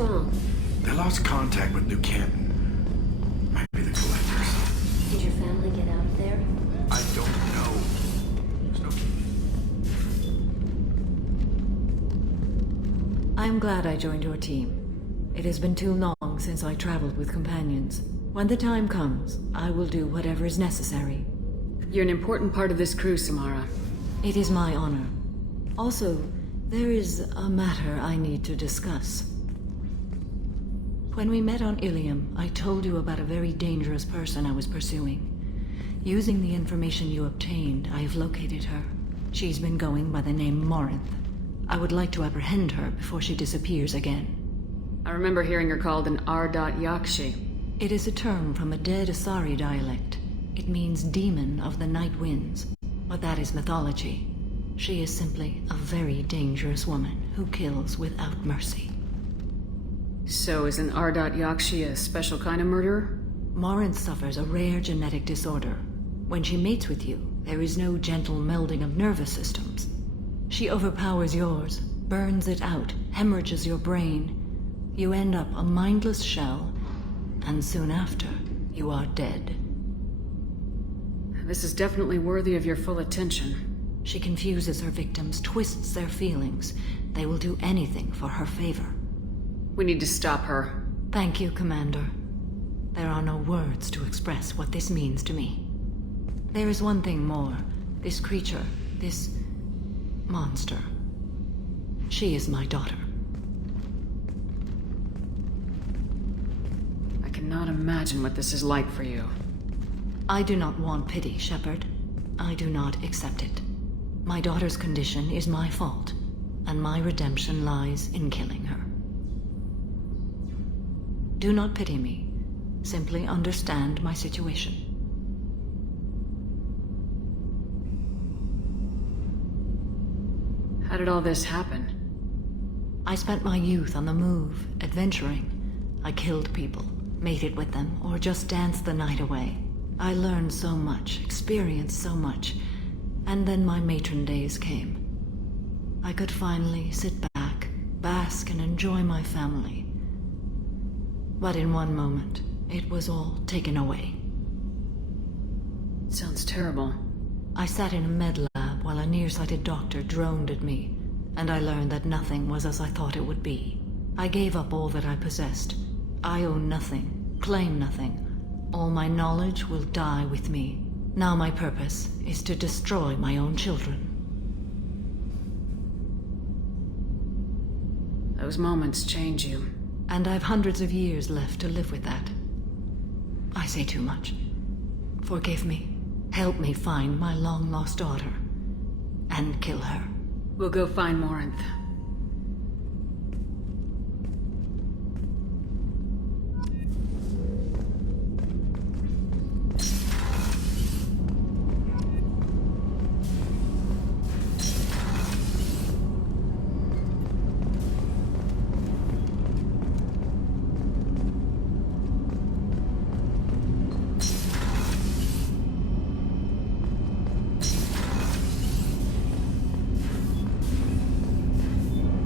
wrong? They lost contact with New Canton. Might be the collectors. Did your family get out of there? I don't know. There's no... I'm glad I joined your team. It has been too long since I traveled with companions. When the time comes, I will do whatever is necessary. You're an important part of this crew, Samara. It is my honor. Also, there is a matter I need to discuss. When we met on Ilium, I told you about a very dangerous person I was pursuing. Using the information you obtained, I have located her. She's been going by the name Morinth. I would like to apprehend her before she disappears again. I remember hearing her called an R.Yakshi. It is a term from a dead Asari dialect. It means demon of the night winds, but that is mythology. She is simply a very dangerous woman who kills without mercy. So is an R.Yakshi a special kind of murderer? Morinth suffers a rare genetic disorder. When she mates with you, there is no gentle melding of nervous systems. She overpowers yours, burns it out, hemorrhages your brain. You end up a mindless shell, and soon after, you are dead. This is definitely worthy of your full attention. She confuses her victims, twists their feelings. They will do anything for her favor. We need to stop her. Thank you, Commander. There are no words to express what this means to me. There is one thing more. This creature, this monster. She is my daughter. I cannot imagine what this is like for you. I do not want pity, Shepard. I do not accept it. My daughter's condition is my fault, and my redemption lies in killing her. Do not pity me. Simply understand my situation. How did all this happen? I spent my youth on the move, adventuring. I killed people, mated with them, or just danced the night away. I learned so much, experienced so much, and then my matron days came. I could finally sit back, bask, and enjoy my family. But in one moment, it was all taken away. It sounds terrible. I sat in a med lab while a nearsighted doctor droned at me, and I learned that nothing was as I thought it would be. I gave up all that I possessed. I own nothing, claim nothing. All my knowledge will die with me. Now my purpose is to destroy my own children. Those moments change you. And I've hundreds of years left to live with that. I say too much. Forgive me. Help me find my long-lost daughter. And kill her. We'll go find Morinth.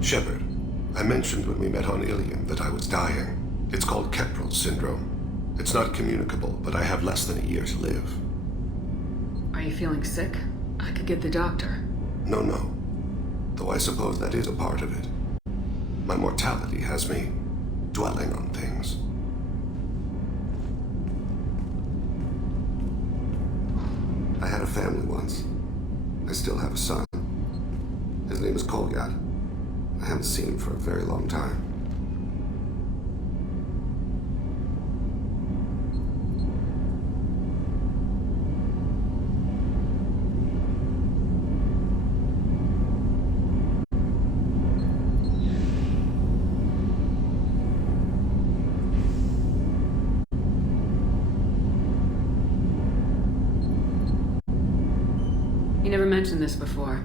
Shepard, I mentioned when we met on Ilium that I was dying. It's called Kestrel syndrome. It's not communicable, but I have less than a year to live. Are you feeling sick? I could get the doctor. No. Though I suppose that is a part of it. My mortality has me dwelling on things. I had a family once. I still have a son. His name is Kolyat. I haven't seen him for a very long time. You never mentioned this before.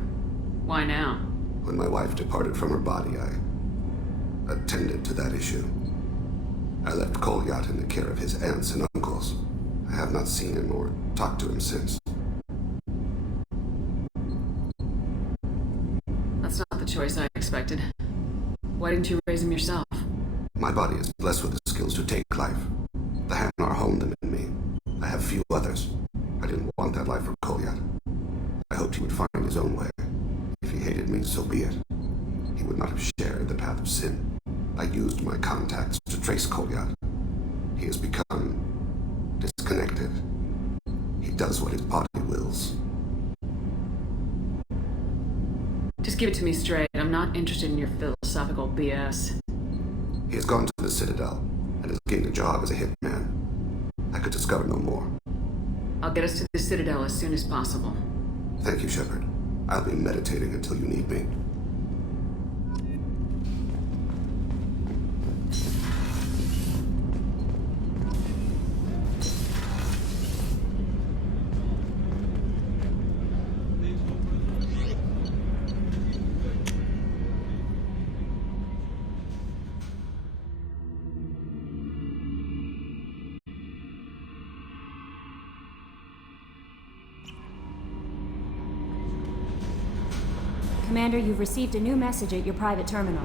Why now? When my wife departed from her body, I attended to that issue. I left Kolyat in the care of his aunts and uncles. I have not seen him or talked to him since. That's not the choice I expected. Why didn't you raise him yourself? My body is blessed with the skills to take life. The Hanar honed them in me. I have few others. I didn't want that life for Kolyat. I hoped he would find his own way. If he hated me, so be it. He would not have shared the path of sin. I used my contacts to trace Kolyat. He has become disconnected. He does what his body wills. Just give it to me straight. I'm not interested in your philosophical BS. He has gone to the Citadel and has gained a job as a hitman. I could discover no more. I'll get us to the Citadel as soon as possible. Thank you, Shepard. I'll be meditating until you need me. Commander, you've received a new message at your private terminal.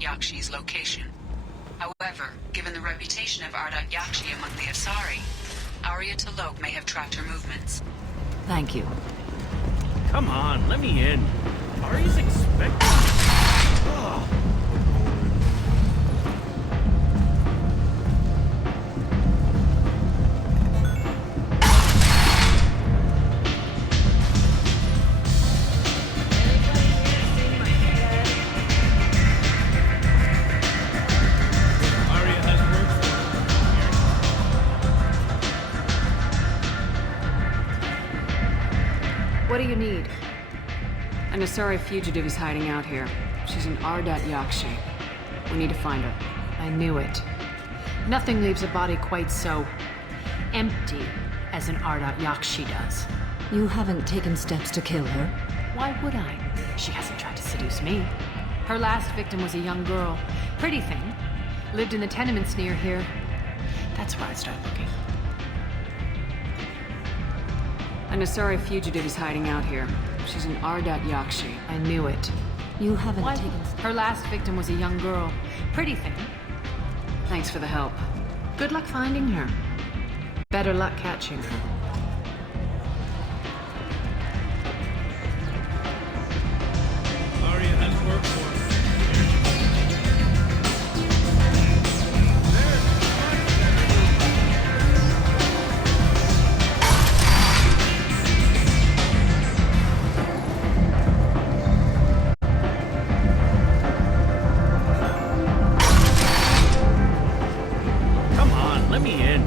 Yakshi's location. However, given the reputation of Ardat Yakshi among the Asari, Arya T'Loak may have tracked her movements. Thank you. Come on, let me in. Arya's expecting... Ugh. What do you need? An Asari fugitive is hiding out here. She's an Ardat Yakshi. We need to find her. I knew it. Nothing leaves a body quite so empty as an Ardat Yakshi does. You haven't taken steps to kill her? Why would I? She hasn't tried to seduce me. Her last victim was a young girl. Pretty thing. Lived in the tenements near here. That's where I'd start looking. An Asari fugitive is hiding out here. She's an Ardat Yakshi. I knew it. You haven't Why? taken... Her last victim was a young girl. Pretty thing. Thanks for the help. Good luck finding her. Better luck catching her. Arya has work for us. Come on, let me in.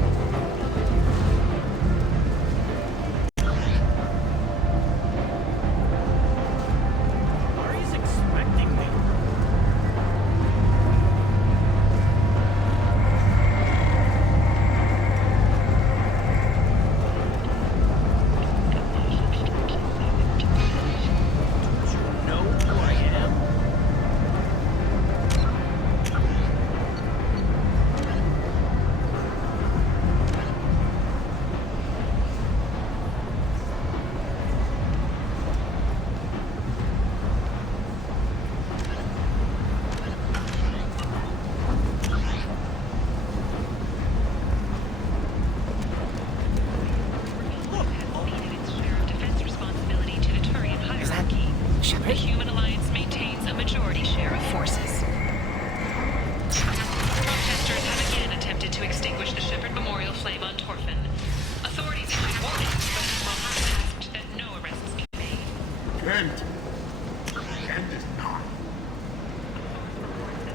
The Shepard? Human Alliance maintains a majority share of forces. Protesters have again attempted to extinguish the Shepard Memorial flame on Torfin. Authorities issued warnings, but Mohammed asked that no arrests be made. Kent! Kent is not.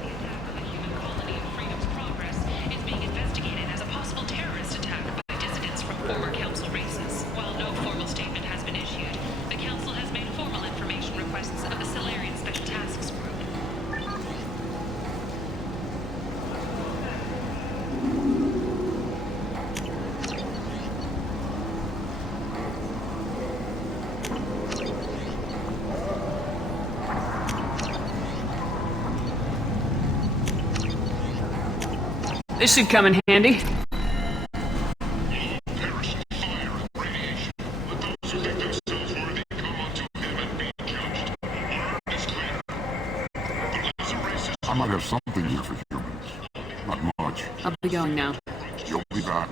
The attack on the human colony of Freedom's Progress is being investigated as a possible terrorist attack by dissidents from former council races. While no formal statement has been issued, the council has made formal information requests of the Solarian Special Tasks Group. This should come in handy. I might have something here for humans. Not much. I'll be going now. You'll be back.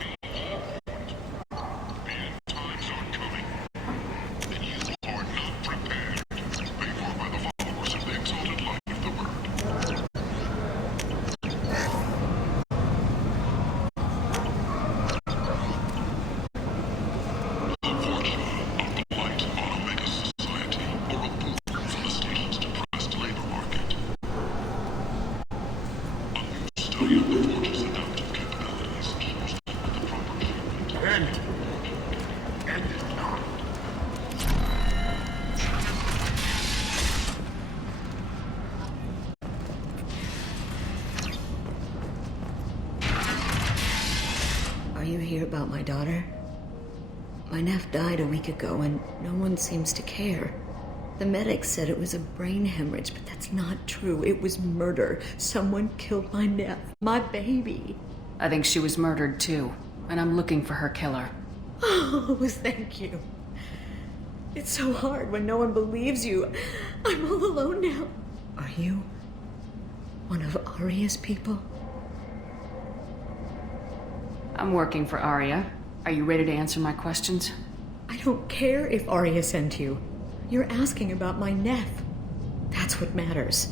Kent! Kent is not. Are you here about my daughter? My nephew died a week ago and no one seems to care. The medics said it was a brain hemorrhage, but that's not true. It was murder. Someone killed my nephew, my baby. I think she was murdered too, and I'm looking for her killer. Oh, thank you. It's so hard when no one believes you. I'm all alone now. Are you one of Arya's people? I'm working for Arya. Are you ready to answer my questions? I don't care if Arya sent you. You're asking about my nephew. That's what matters.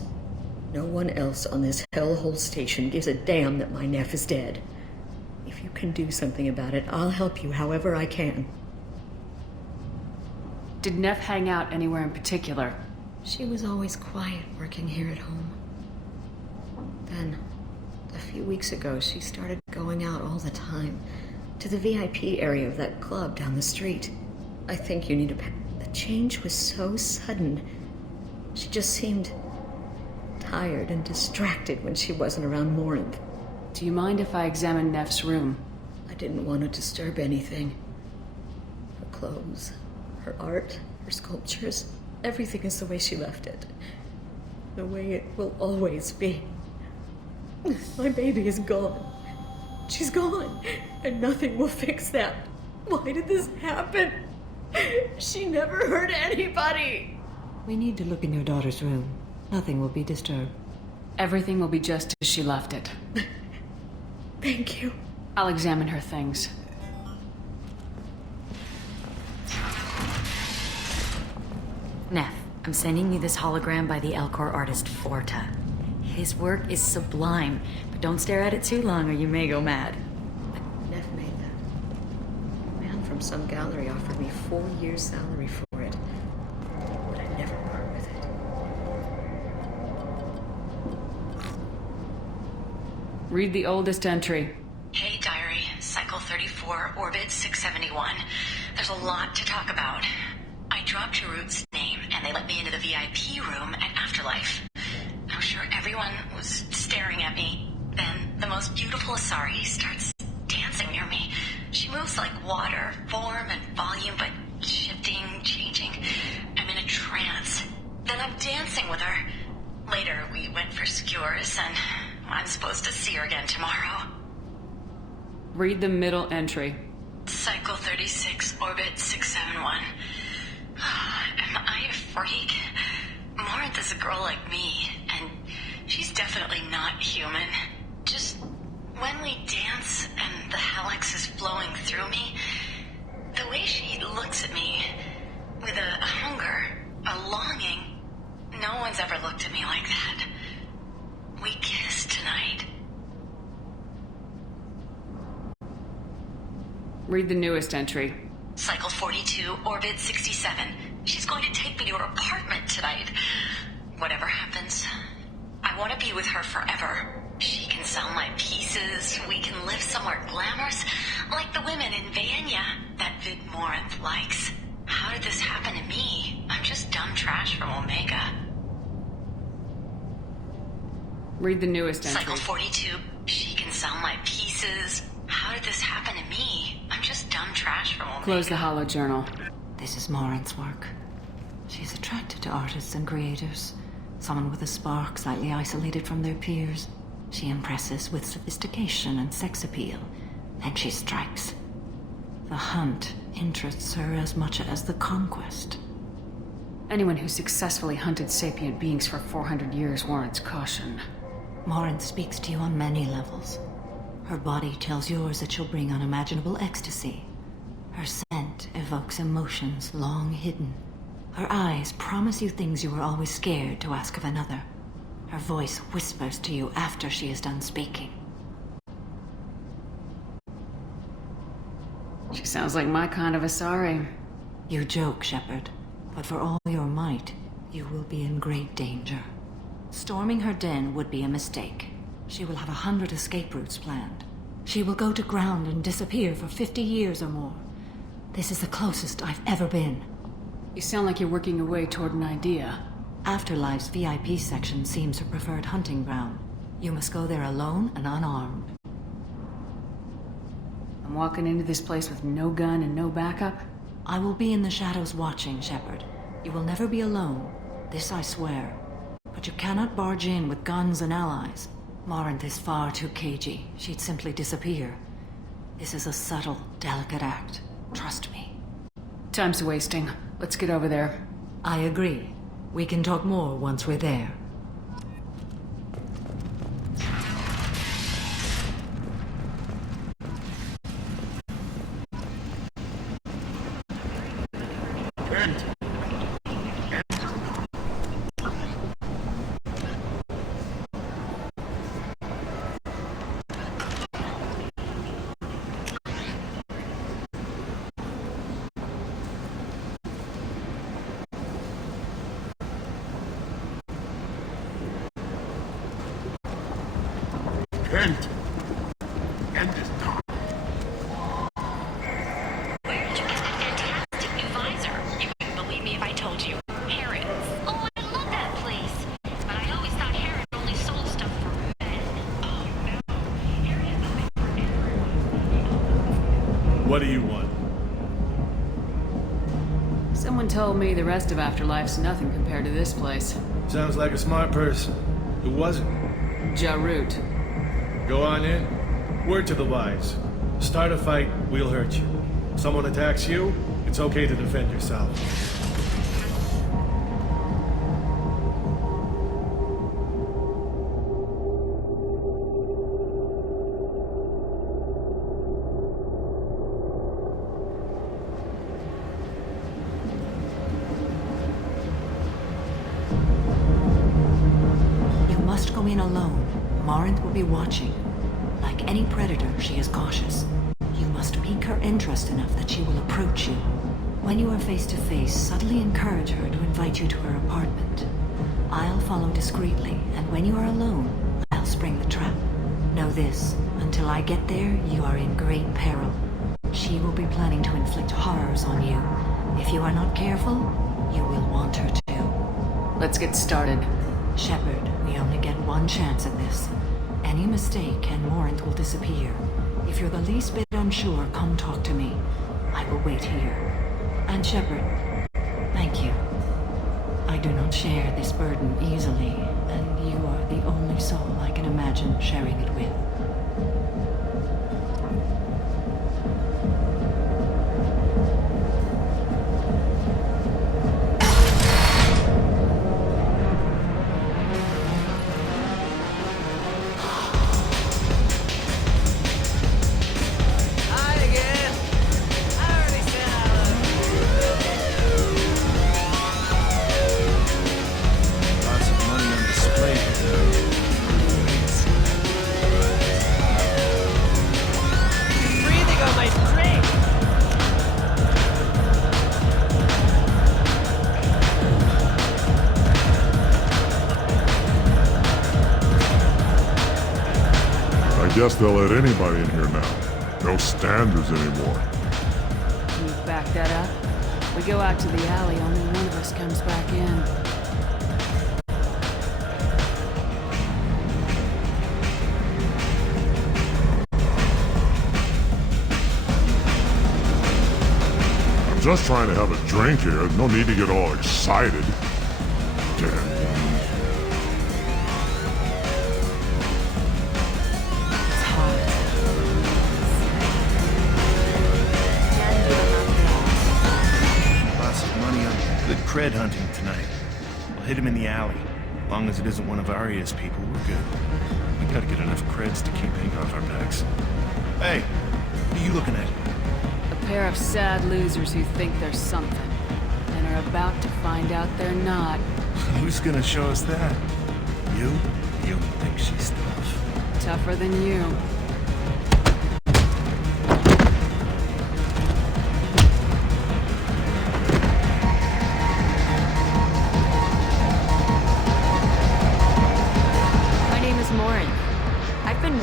No one else on this hellhole station gives a damn that my nephew is dead. If you can do something about it, I'll help you however I can. Did Neff hang out anywhere in particular? She was always quiet working here at home. Then, a few weeks ago, she started going out all the time to the VIP area of that club down the street. I think you need a... The change was so sudden. She just seemed tired and distracted when she wasn't around Morinth. Do you mind if I examine Neff's room? I didn't want to disturb anything. Her clothes, her art, her sculptures, everything is the way she left it. The way it will always be. My baby is gone. She's gone, and nothing will fix that. Why did this happen? She never hurt anybody. We need to look in your daughter's room. Nothing will be disturbed. Everything will be just as she left it. Thank you. I'll examine her things. Neff, I'm sending you this hologram by the Elcor artist Forta. His work is sublime, but don't stare at it too long or you may go mad. Neff made that. A man from some gallery offered me 4 years' salary for it. But I never part with it. Read the oldest entry. Hey, Diary. Cycle 34, Orbit 671. There's a lot to talk about. I dropped Jarut's name, and they let me into the VIP room at Afterlife. I'm sure everyone was staring at me. Then the most beautiful Asari starts dancing near me. She moves like water, form and volume, but shifting, changing. I'm in a trance. Then I'm dancing with her. Later, we went for skewers, and I'm supposed to see her again tomorrow. Read the middle entry. Cycle 36, Orbit 671. Am I a freak? Morinth is a girl like me, and she's definitely not human. Just when we dance and the Helix is flowing through me, the way she looks at me with a hunger, a longing, one's ever looked at me like that. We kissed tonight. Read the newest entry. Cycle 42, Orbit 67. She's going to take me to her apartment tonight. Whatever happens, I want to be with her forever. She can sell my pieces. We can live somewhere glamorous, like the women in Vanya that Vid Morinth likes. How did this happen to me? I'm just dumb trash from Omega. Read the newest entry. Cycle 42. She can sell my pieces. How did this happen to me? I'm just dumb trash from Omega. Close the hollow journal. This is Morinth's work. She's attracted to artists and creators. Someone with a spark, slightly isolated from their peers. She impresses with sophistication and sex appeal. Then she strikes. The hunt interests her as much as the conquest. Anyone who successfully hunted sapient beings for 400 years warrants caution. Morinth speaks to you on many levels. Her body tells yours that she'll bring unimaginable ecstasy. Her scent evokes emotions long hidden. Her eyes promise you things you were always scared to ask of another. Her voice whispers to you after she is done speaking. She sounds like my kind of Asari. You joke, Shepard, but for all your might, you will be in great danger. Storming her den would be a mistake. She will have 100 escape routes planned. She will go to ground and disappear for 50 years or more. This is the closest I've ever been. You sound like you're working your way toward an idea. Afterlife's VIP section seems her preferred hunting ground. You must go there alone and unarmed. I'm walking into this place with no gun and no backup? I will be in the shadows watching, Shepard. You will never be alone. This I swear. But you cannot barge in with guns and allies. Morinth is far too cagey. She'd simply disappear. This is a subtle, delicate act. Trust me. Time's wasting. Let's get over there. I agree. We can talk more once we're there. Kent! End this time. Where did you get that fantastic new visor? You wouldn't believe me if I told you. Harrods. Oh, I love that place. But I always thought Harrods only sold stuff for men. Oh, no. Harrods is something for everyone. What do you want? Someone told me the rest of Afterlife's nothing compared to this place. Sounds like a smart person. Who was it? Jarut. Go on in. Word to the wise. Start a fight, we'll hurt you. Someone attacks you, it's okay to defend yourself. You must go in alone. Morinth will be watching. Like any predator, she is cautious. You must pique her interest enough that she will approach you. When you are face to face, subtly encourage her to invite you to her apartment. I'll follow discreetly, and when you are alone, I'll spring the trap. Know this, until I get there, you are in great peril. She will be planning to inflict horrors on you. If you are not careful, you will want her to. Let's get started. Shepard, we only get one chance at this. Any mistake and Morinth will disappear. If you're the least bit unsure, come talk to me. I will wait here. And Shepard, thank you. I do not share this burden easily, and you are the only soul I can imagine sharing it with. guess they'll let anybody in here now. No standards anymore. Can you back that up? We go out to the alley, only one of us comes back in. I'm just trying to have a drink here. No need to get all excited. Damn. Good cred hunting tonight. We'll hit him in the alley. As long as it isn't one of Arya's people, we're good. We gotta get enough creds to keep ink off our backs. Hey, what are you looking at? A pair of sad losers who think they're something, and are about to find out they're not. Who's gonna show us that? You? You think she's tough. Tougher than you.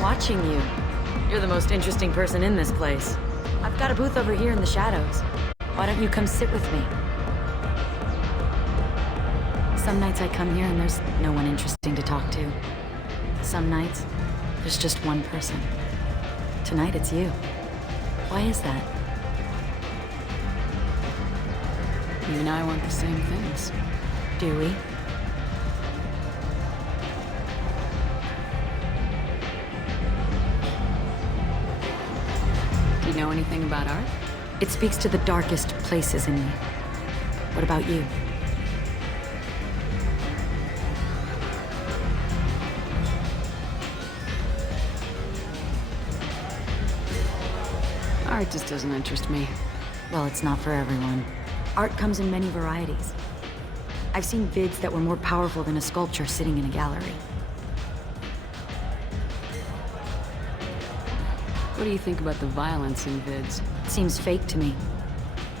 Watching you. You're the most interesting person in this place. I've got a booth over here in the shadows. Why don't you come sit with me? Some nights I come here and there's no one interesting to talk to. Some nights, there's just one person. Tonight it's you. Why is that? You and I want the same things. Do we? Do you know anything about art? It speaks to the darkest places in me. What about you? Art just doesn't interest me. Well, it's not for everyone. Art comes in many varieties. I've seen vids that were more powerful than a sculpture sitting in a gallery. What do you think about the violence in vids? Seems fake to me.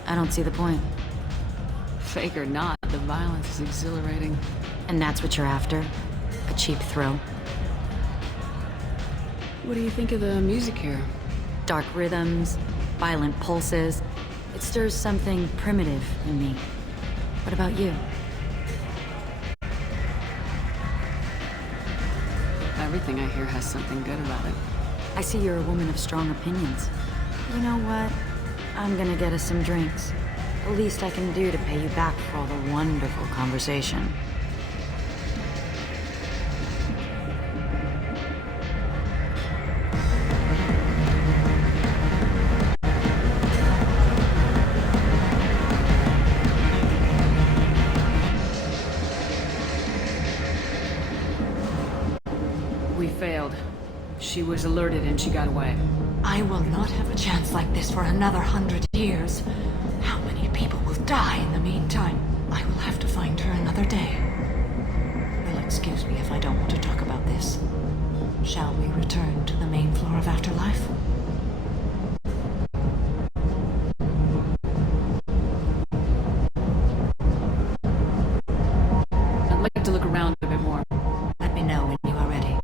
I don't see the point. Fake or not, the violence is exhilarating. And that's what you're after? A cheap thrill? What do you think of the music here? Dark rhythms, violent pulses. It stirs something primitive in me. What about you? Everything I hear has something good about it. I see you're a woman of strong opinions. You know what? I'm gonna get us some drinks. The least I can do to pay you back for all the wonderful conversation. We failed. She was alerted and she got away. I will not have a chance like this for another 100 years. How many people will die in the meantime? I will have to find her another day. You'll excuse me if I don't want to talk about this. Shall we return to the main floor of Afterlife? I'd like to look around a bit more. Let me know when you are ready.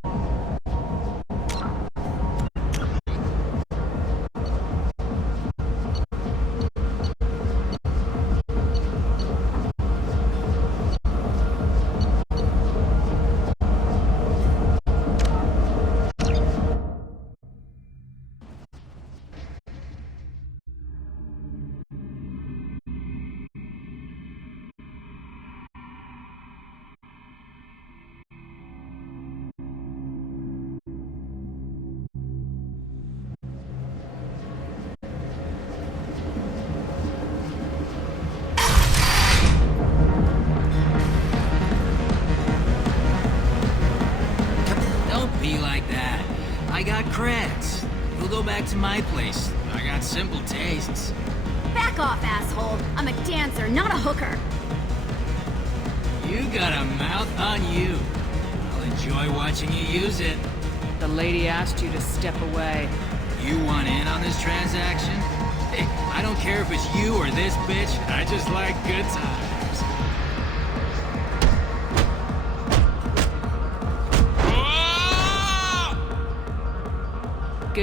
I got creds. We'll go back to my place. I got simple tastes. Back off, asshole. I'm a dancer, not a hooker. You got a mouth on you. I'll enjoy watching you use it. The lady asked you to step away. You want in on this transaction? Hey, I don't care if it's you or this bitch. I just like good times.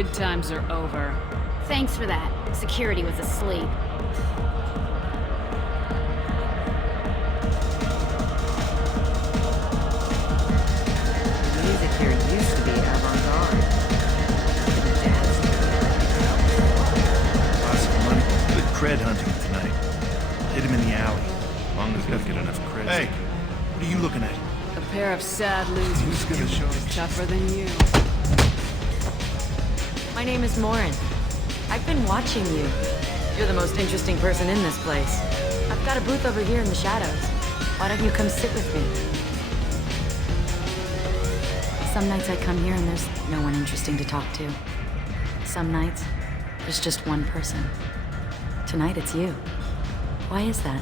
good times are over. Thanks for that. Security was asleep. The music here used to be avant-garde. Lots of money. Good cred hunting tonight. Hit him in the alley. Long as gotta get enough cred. Hey, what are you looking at? A pair of sad losers Who's gonna show us? tougher than you. My name is Morin. I've been watching you. You're the most interesting person in this place. I've got a booth over here in the shadows. Why don't you come sit with me? Some nights I come here and there's no one interesting to talk to. Some nights, there's just one person. Tonight it's you. Why is that?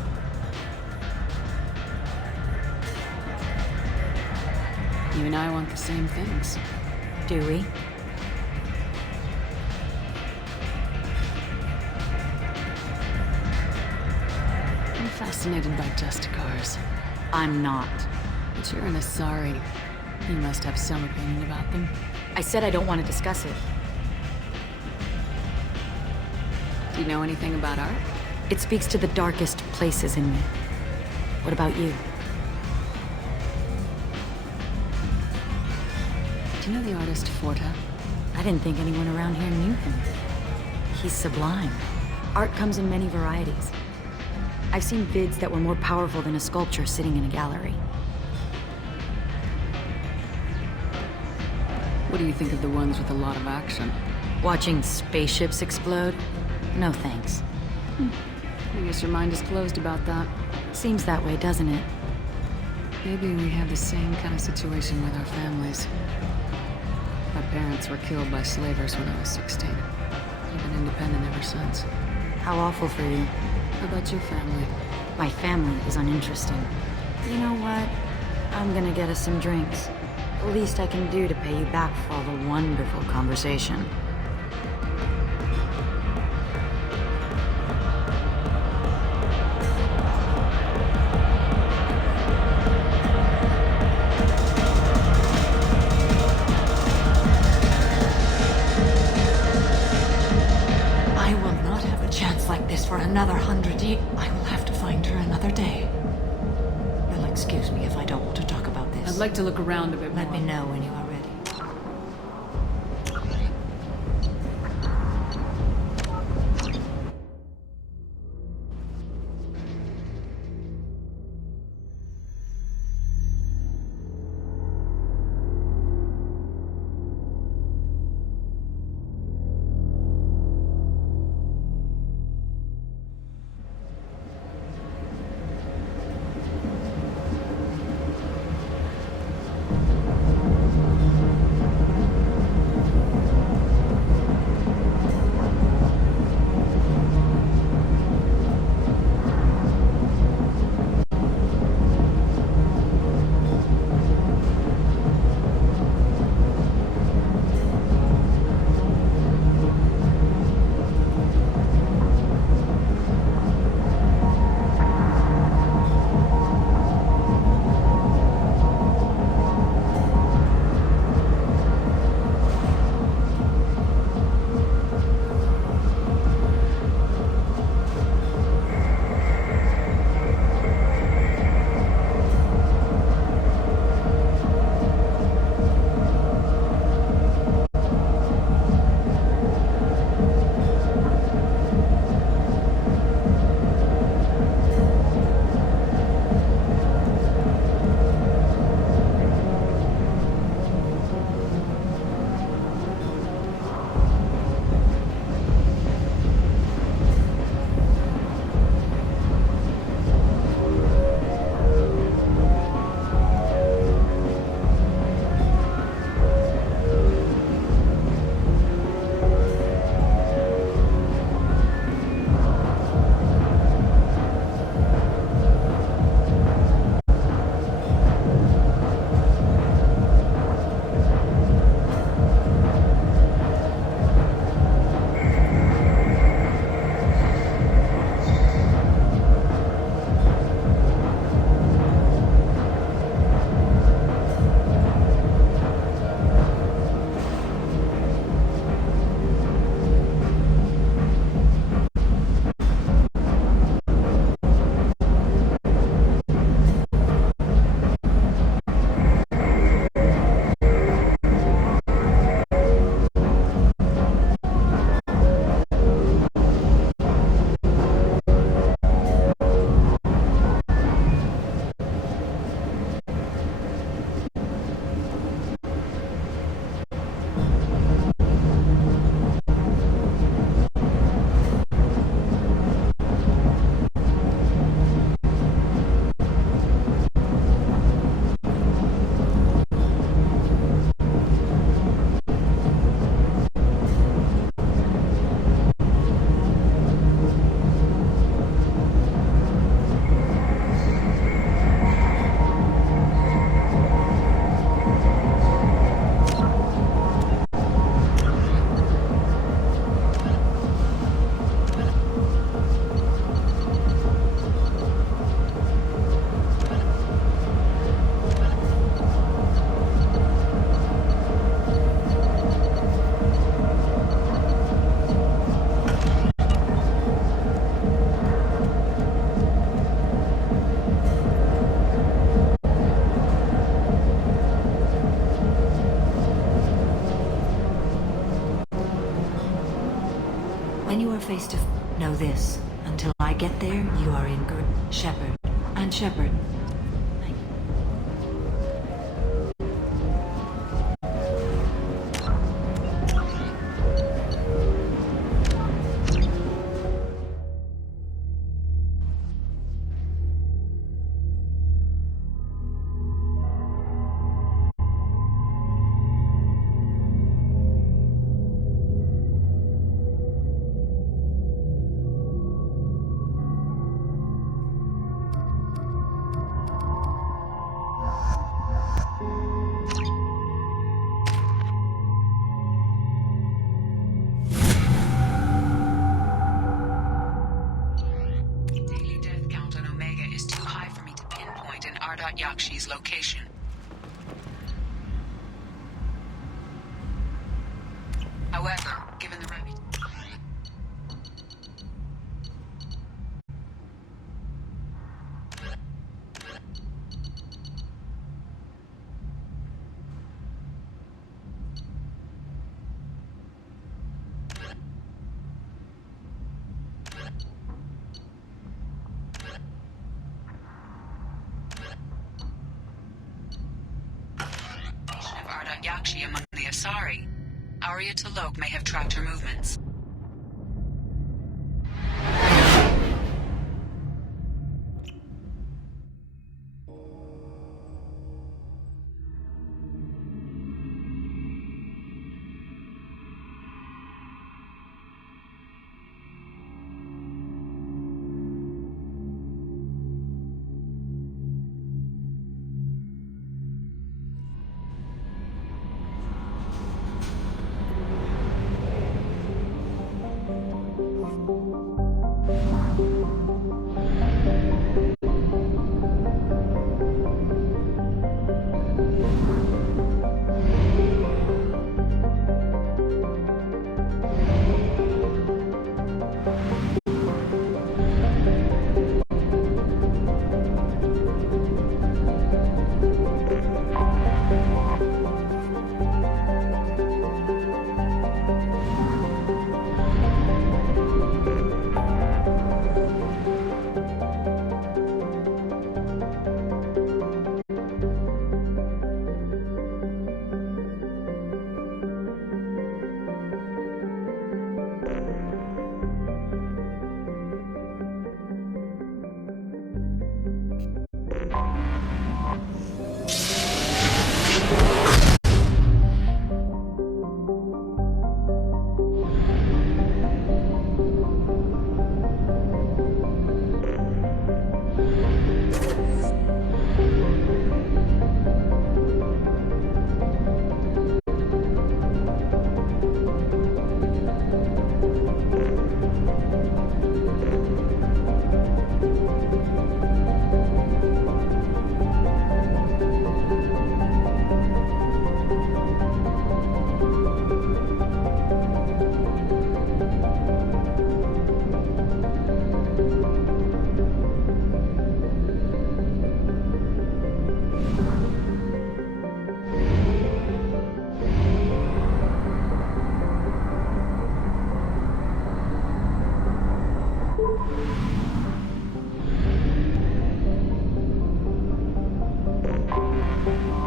You and I want the same things. Do we? I'm fascinated by Justicars. I'm not. But you're an Asari. You must have some opinion about them. I said I don't want to discuss it. Do you know anything about art? It speaks to the darkest places in me. What about you? Do you know the artist Forta? I didn't think anyone around here knew him. He's sublime. Art comes in many varieties. I've seen vids that were more powerful than a sculpture sitting in a gallery. What do you think of the ones with a lot of action? Watching spaceships explode? No thanks. I guess your mind is closed about that. Seems that way, doesn't it? Maybe we have the same kind of situation with our families. My parents were killed by slavers when I was 16. I've been independent ever since. How awful for you. How about your family? My family is uninteresting. You know what? I'm gonna get us some drinks. The least I can do to pay you back for all the wonderful conversation. I will not have a chance like this for another 100 years. I will have to find her another day. You'll excuse me if I don't want to talk about this. I'd like to look around a bit more. Let me know when you are ready. are face to... Know this. Until I get there, you are in good... Shepard. And Shepard. Yakshi's location. However, given the reputation... of Ardat Yakshi among the Asari, Arya T'Loak may have tracked her movements.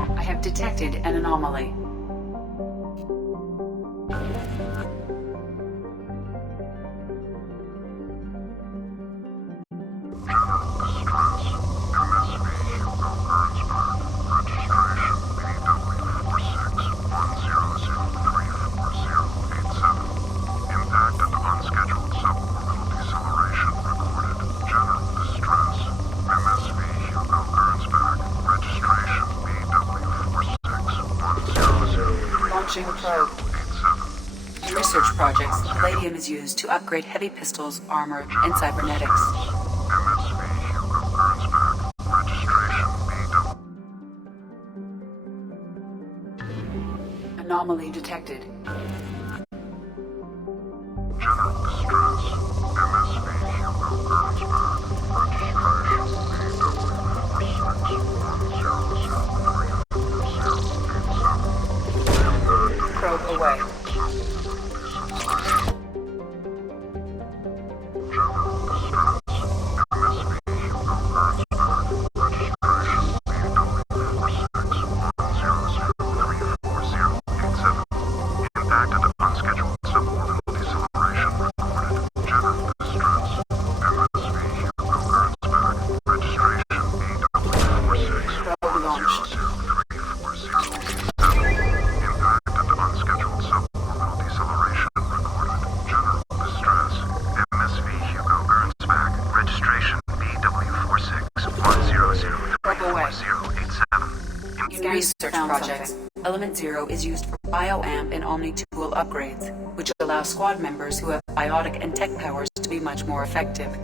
I have detected an anomaly. Probe. In research projects, palladium is used to upgrade heavy pistols, armor, and cybernetics. Anomaly detected. General distress. MSV Hugo Gernsback. Registration BW46100347. Probe away. launched. Impact and unscheduled suborbital deceleration recorded. General distress. MSV Hugo Gernsback. Registration BW4610034087. In research projects, Element Zero is used for bioamp and omni-tool upgrades, which allow squad members who have biotic and tech powers to be much more effective.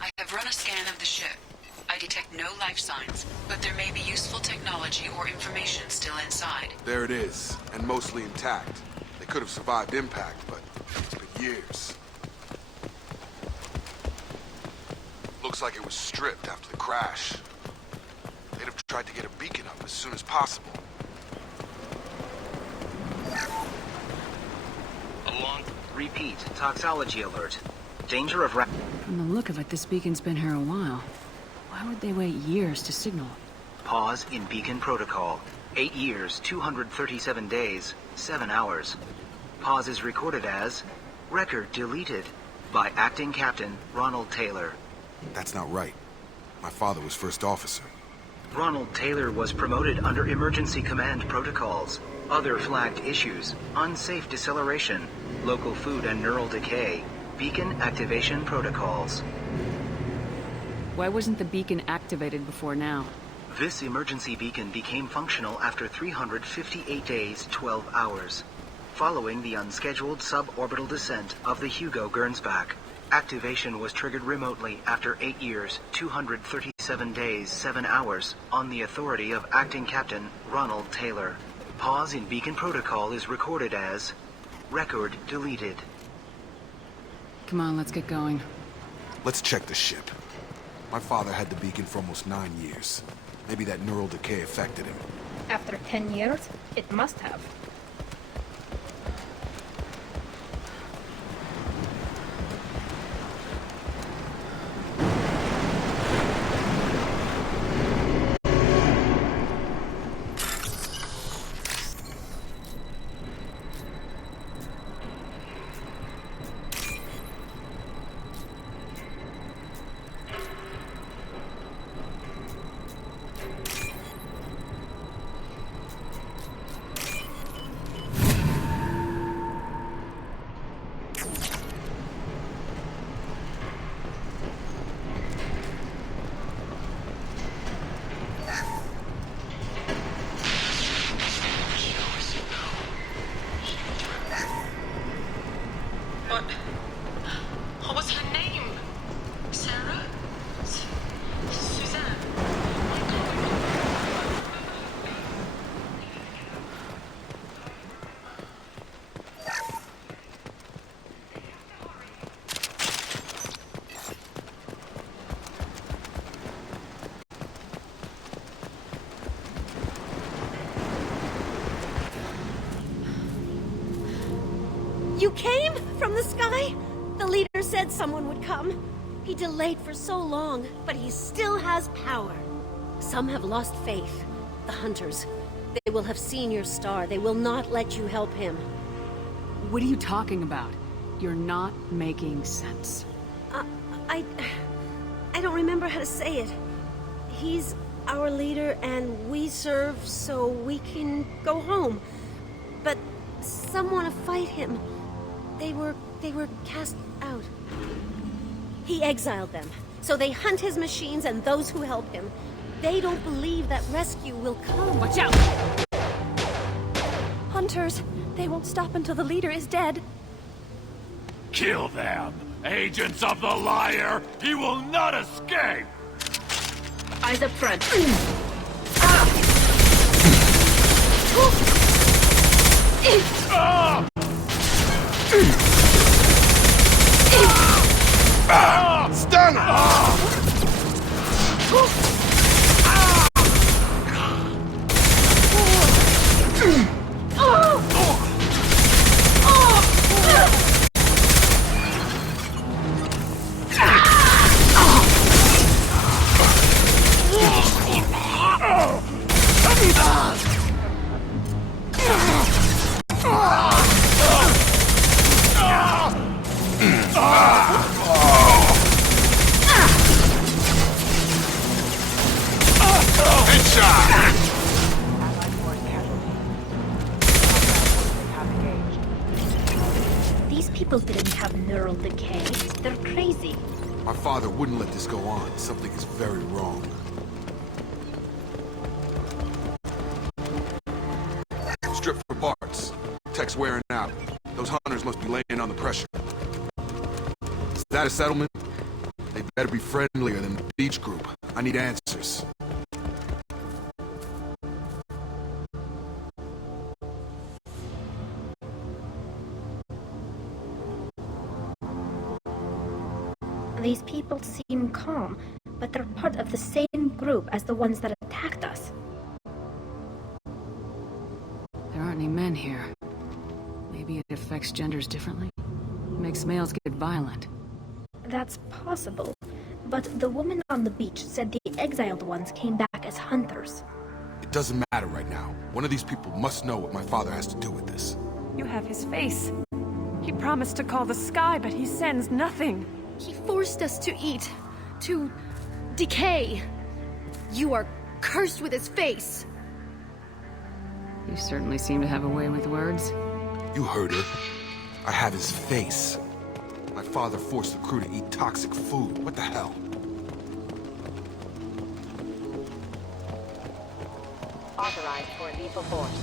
I have run a scan of the ship. I detect no life signs, but there may be useful technology or information still inside. There it is, and mostly intact. They could have survived impact, but it's been years. Looks like it was stripped after the crash. They'd have tried to get a beacon up as soon as possible. Repeat, toxology alert. Danger of From the look of it, this beacon's been here a while. Why would they wait years to signal? Pause in beacon protocol. 8 years, 237 days, 7 hours. Pause is recorded as record deleted by Acting Captain Ronald Taylor. That's not right. My father was first officer. Ronald Taylor was promoted under emergency command protocols. Other flagged issues: unsafe deceleration, local food and neural decay, beacon activation protocols. Why wasn't the beacon activated before now? This emergency beacon became functional after 358 days, 12 hours. Following the unscheduled suborbital descent of the Hugo Gernsback, activation was triggered remotely after 8 years, 237 days, 7 hours, on the authority of Acting Captain Ronald Taylor. Pause in beacon protocol is recorded as record deleted. Come on, let's get going. Let's check the ship. My father had the beacon for almost 9 years. Maybe that neural decay affected him. After 10 years, it must have. What was her name? Sarah? Suzanne? You came from the sky? The leader said someone would come. He delayed for so long, but he still has power. Some have lost faith. The hunters. They will have seen your star. They will not let you help him. What are you talking about? You're not making sense. I don't remember how to say it. He's our leader and we serve so we can go home. But some want to fight him. They were cast out. He exiled them, so they hunt his machines and those who help him. They don't believe that rescue will come. Watch out! On hunters. They won't stop until the leader is dead. Kill them! Agents of the liar! He will not escape! Eyes up front. Stun! These people didn't have neural decay. They're crazy. My father wouldn't let this go on. Something is very wrong. Strip for parts. Tech's wearing out. Those hunters must be laying on the pressure. Is that a settlement? They better be friendlier than the beach group. I need answers. These people seem calm, but they're part of the same group as the ones that attacked us. There aren't any men here. Maybe it affects genders differently. Makes males get violent. That's possible, but the woman on the beach said the exiled ones came back as hunters. It doesn't matter right now. One of these people must know what my father has to do with this. You have his face. He promised to call the sky, but he sends nothing. He forced us to eat, to decay. You are cursed with his face. You certainly seem to have a way with words. You heard her. I have his face. My father forced the crew to eat toxic food. What the hell? Authorized for lethal force.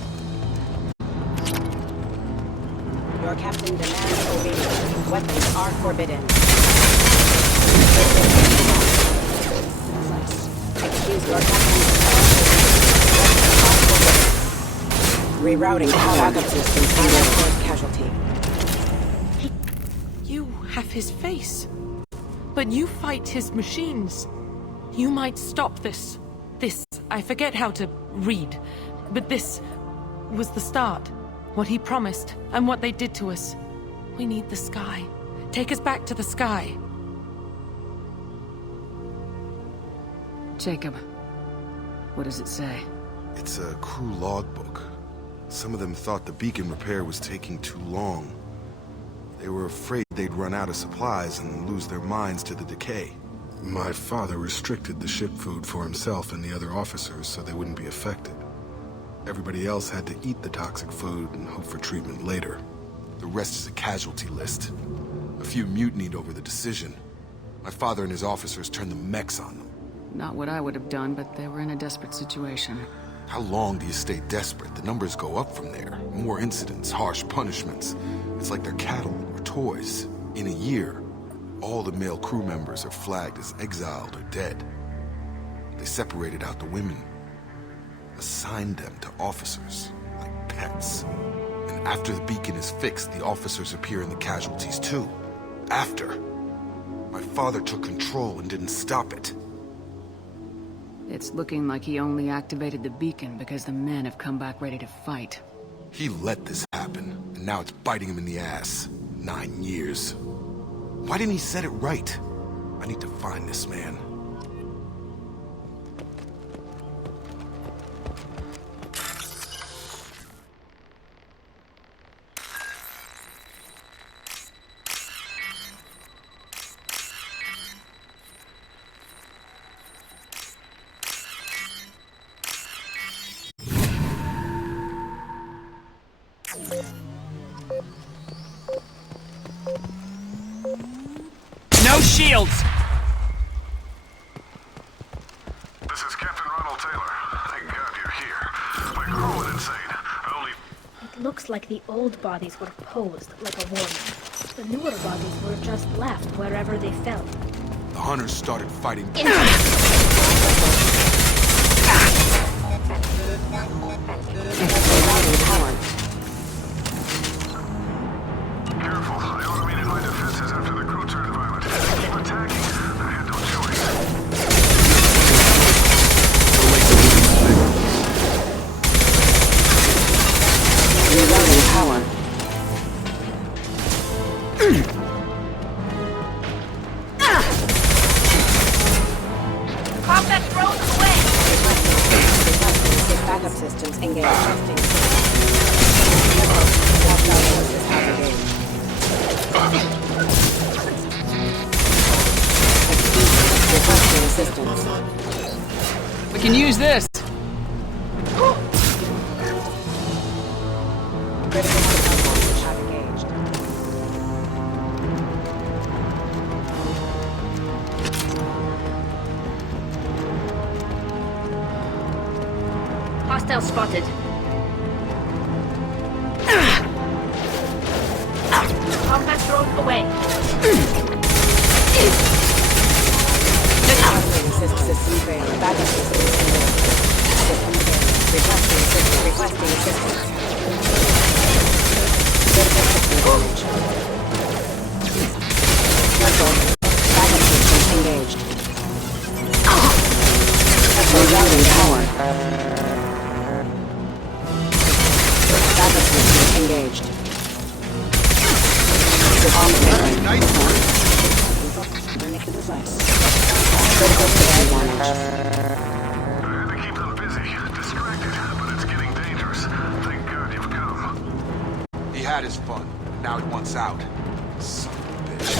Your captain demands obedience. Weapons are forbidden. Excuse your captain. Rerouting backup systems to your first casualty. You have his face. But you fight his machines. You might stop this. This, I forget how to read. But this was the start. What he promised, and what they did to us. We need the sky. Take us back to the sky. Jacob, what does it say? It's a crew logbook. Some of them thought the beacon repair was taking too long. They were afraid they'd run out of supplies and lose their minds to the decay. My father restricted the ship food for himself and the other officers so they wouldn't be affected. Everybody else had to eat the toxic food and hope for treatment later. The rest is a casualty list. A few mutinied over the decision. My father and his officers turned the mechs on them. Not what I would have done, but they were in a desperate situation. How long do you stay desperate? The numbers go up from there. More incidents, harsh punishments. It's like they're cattle or toys. In a year, all the male crew members are flagged as exiled or dead. They separated out the women. Assigned them to officers, like pets. And after the beacon is fixed, the officers appear in the casualties too. After. My father took control and didn't stop it. It's looking like he only activated the beacon because the men have come back ready to fight. He let this happen, and now it's biting him in the ass. 9 years. Why didn't he set it right? I need to find this man. No shields! This is Captain Ronald Taylor. Thank God you're here. My crew went insane. I only... It looks looks like the old bodies were posed like a warning. The newer bodies were just left wherever they fell. The hunters started fighting. Careful, I automated my defenses after the crew turned violent. Keep attacking. I had no choice. Rerouting power. Combat drones away! Backup systems engaged. Requesting assistance. We can use this. Critical signal voltage have engaged. Hostile spotted. Combat drone away. System failure. Backup systems engaged. System failure. Requesting assistance. Critical system damage. Backup systems engaged. Rerouting power. Backup systems engaged. Critical system damage. I had to keep them busy, distracted, but it's getting dangerous. Thank God you've come. He had his fun. Now he wants out. Son of a bitch.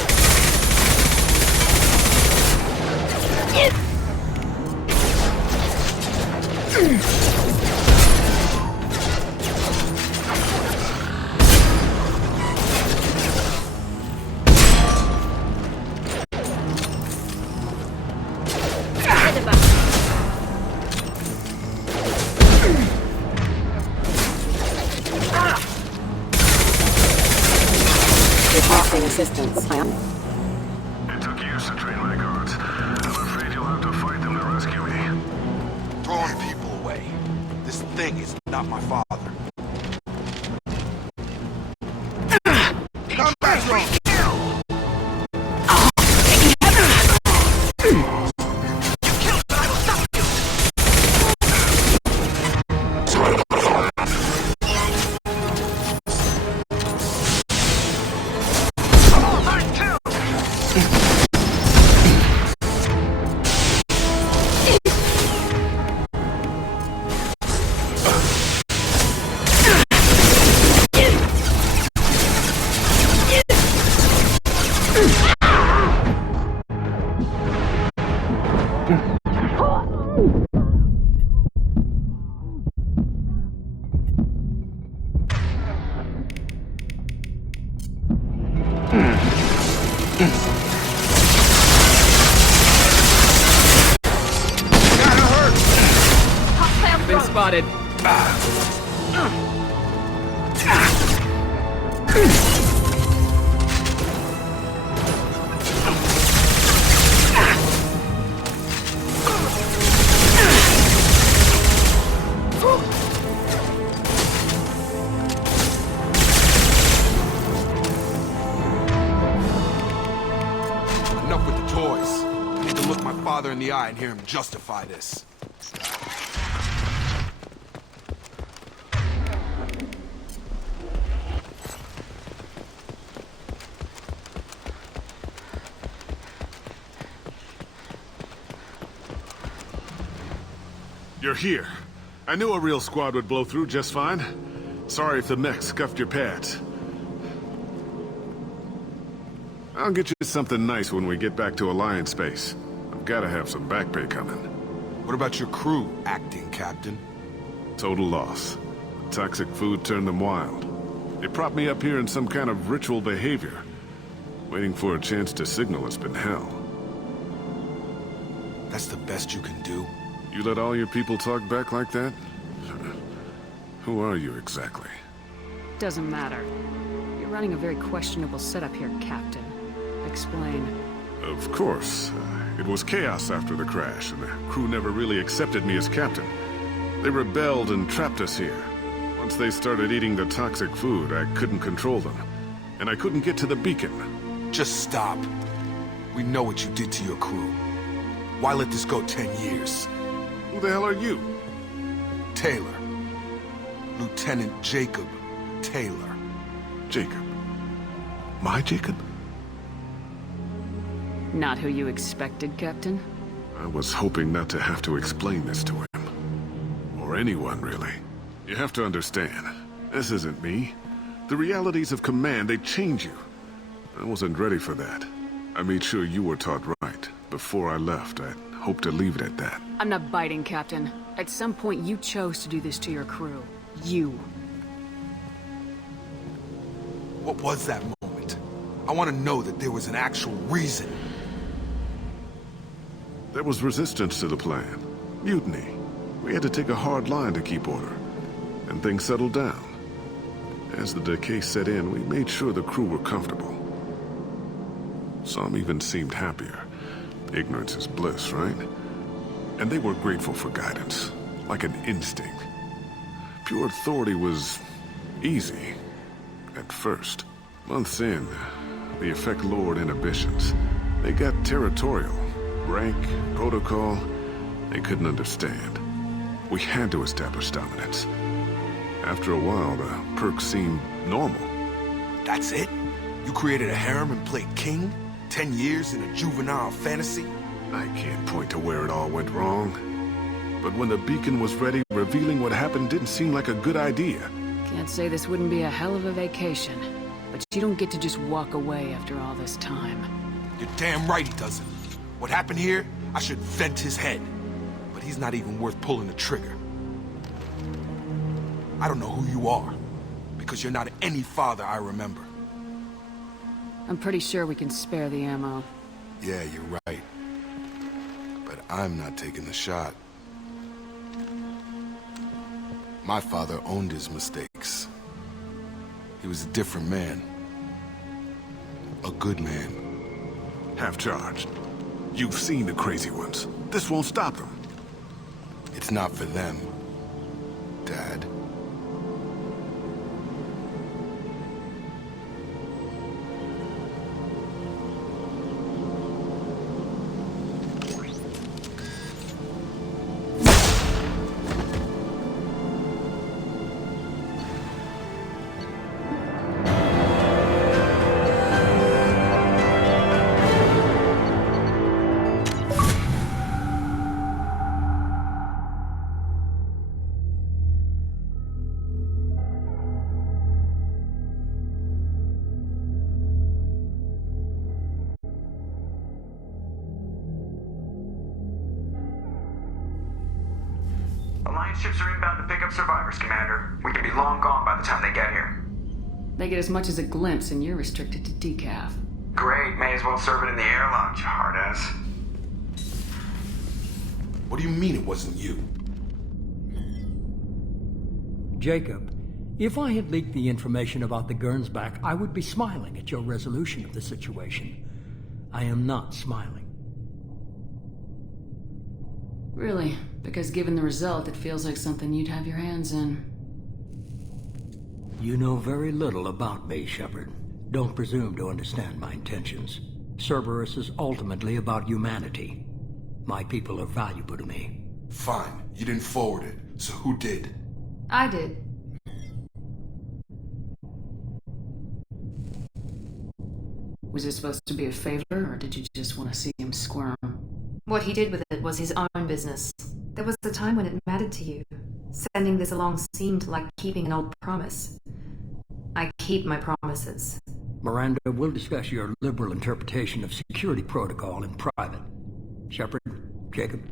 Requesting assistance. It took years to train my guards. I'm afraid you'll have to fight them to rescue me. Throwing people away. This thing is not my father. Come back, bro! Been spotted. Enough with the toys. I need to look my father in the eye and hear him justify this. You're here. I knew a real squad would blow through just fine. Sorry if the mech scuffed your pads. I'll get you something nice when we get back to Alliance base. I've gotta have some back pay coming. What about your crew, acting captain? Total loss. Toxic food turned them wild. They propped me up here in some kind of ritual behavior. Waiting for a chance to signal has been hell. That's the best you can do? You let all your people talk back like that? Who are you exactly? doesn't matter. You're running a very questionable setup here, Captain. Explain. Of course. It was chaos after the crash, and the crew never really accepted me as captain. They rebelled and trapped us here. Once they started eating the toxic food, I couldn't control them. And I couldn't get to the beacon. Just stop. We know what you did to your crew. Why let this go 10 years? Who the hell are you? Taylor. Lieutenant Jacob Taylor. Jacob? My Jacob? Not who you expected, Captain? I was hoping not to have to explain this to him. Or anyone, really. You have to understand, this isn't me. The realities of command, they change you. I wasn't ready for that. I made sure you were taught right. Before I left, I hoped to leave it at that. I'm not biting, Captain. At some point, you chose to do this to your crew. You. What was that moment? I want to know that there was an actual reason. There was resistance to the plan. Mutiny. We had to take a hard line to keep order. And things settled down. As the decay set in, we made sure the crew were comfortable. Some even seemed happier. Ignorance is bliss, right? And they were grateful for guidance, like an instinct. Pure authority was easy, at first. Months in, the effect lowered inhibitions. They got territorial. Rank, protocol, they couldn't understand. We had to establish dominance. After a while, the perks seemed normal. That's it? You created a harem and played king? 10 years in a juvenile fantasy? I can't point to where it all went wrong. But when the beacon was ready, revealing what happened didn't seem like a good idea. Can't say this wouldn't be a hell of a vacation. But you don't get to just walk away after all this time. You're damn right he doesn't. What happened here, I should vent his head. But he's not even worth pulling the trigger. I don't know who you are, because you're not any father I remember. I'm pretty sure we can spare the ammo. Yeah, you're right. But I'm not taking the shot. My father owned his mistakes. He was a different man. A good man. Half-charged. You've seen the crazy ones. This won't stop them. It's not for them, Dad. Alliance ships are inbound to pick up survivors, Commander. We could be long gone by the time they get here. They get as much as a glimpse, and you're restricted to decaf. Great, may as well serve it in the airlock, you hard ass. What do you mean it wasn't you? Jacob, if I had leaked the information about the Gernsback, I would be smiling at your resolution of the situation. I am not smiling. Really? Because given the result, it feels like something you'd have your hands in. You know very little about me, Shepard. Don't presume to understand my intentions. Cerberus is ultimately about humanity. My people are valuable to me. Fine. You didn't forward it. So who did? I did. Was it supposed to be a favor, or did you just want to see him squirm? What he did with it was his own business. There was a time when it mattered to you. Sending this along seemed like keeping an old promise. I keep my promises. Miranda, we'll discuss your liberal interpretation of security protocol in private. Shepard, Jacob.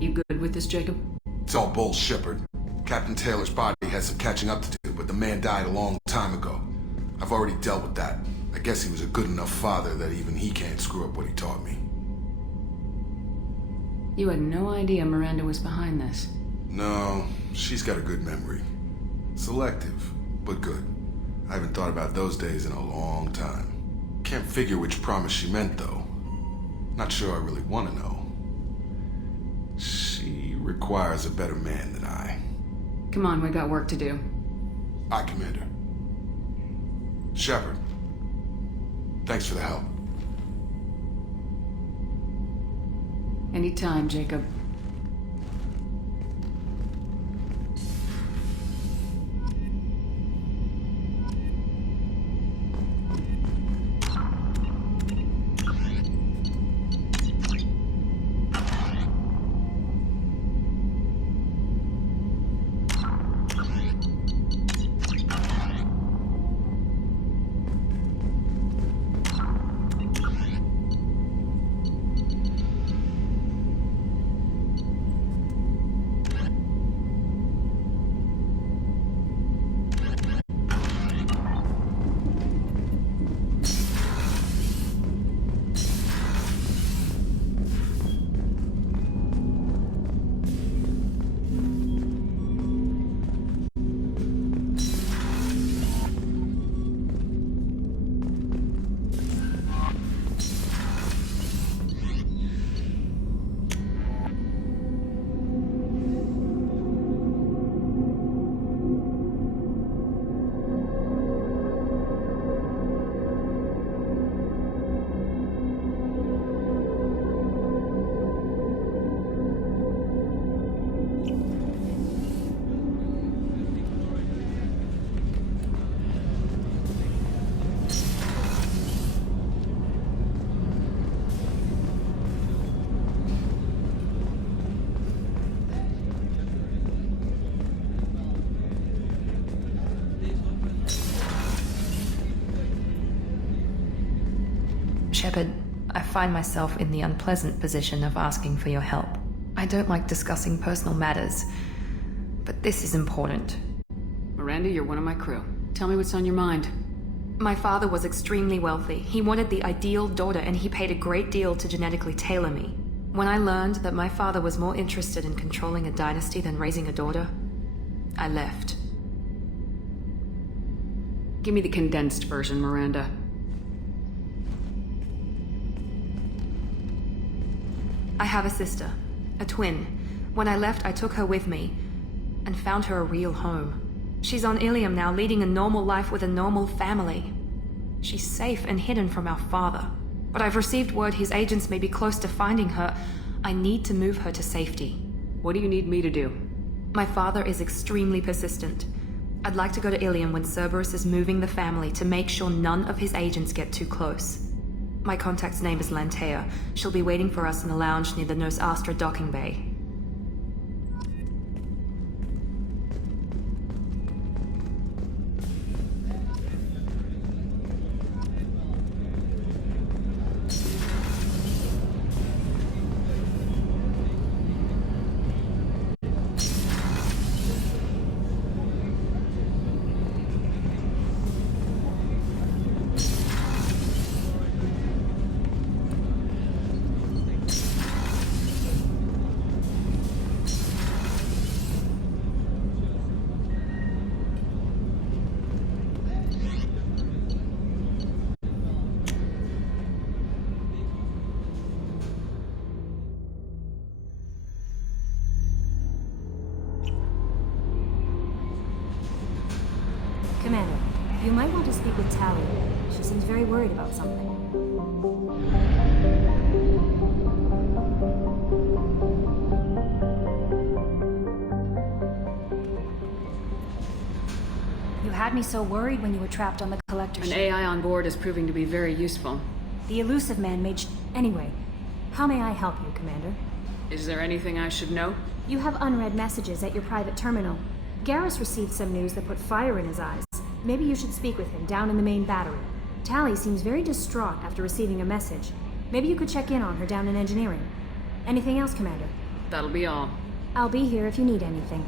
You good with this, Jacob? It's all bull, Shepard. Captain Taylor's body has some catching up to do, but the man died a long time ago. I've already dealt with that. I guess he was a good enough father that even he can't screw up what he taught me. You had no idea Miranda was behind this. No, she's got a good memory. Selective, but good. I haven't thought about those days in a long time. Can't figure which promise she meant, though. Not sure I really want to know. She requires a better man than I. Come on, we got work to do. Aye, Commander. Shepard, thanks for the help. Anytime, Jacob. Shepard, I find myself in the unpleasant position of asking for your help. I don't like discussing personal matters, but this is important. Miranda, you're one of my crew. Tell me what's on your mind. My father was extremely wealthy. He wanted the ideal daughter, and he paid a great deal to genetically tailor me. When I learned that my father was more interested in controlling a dynasty than raising a daughter, I left. Give me the condensed version, Miranda. I have a sister, a twin. When I left, I took her with me and found her a real home. She's on Ilium now, leading a normal life with a normal family. She's safe and hidden from our father. But I've received word his agents may be close to finding her. I need to move her to safety. What do you need me to do? My father is extremely persistent. I'd like to go to Ilium when Cerberus is moving the family to make sure none of his agents get too close. My contact's name is Lantea. She'll be waiting for us in the lounge near the Nos Astra docking bay. Commander, you might want to speak with Tali. She seems very worried about something. You had me so worried when you were trapped on the collector An ship. AI on board is proving to be very useful. The elusive man made Anyway, how may I help you, Commander? Is there anything I should know? You have unread messages at your private terminal. Garrus received some news that put fire in his eyes. Maybe you should speak with him down in the main battery. Tali seems very distraught after receiving a message. Maybe you could check in on her down in engineering. Anything else, Commander? That'll be all. I'll be here if you need anything.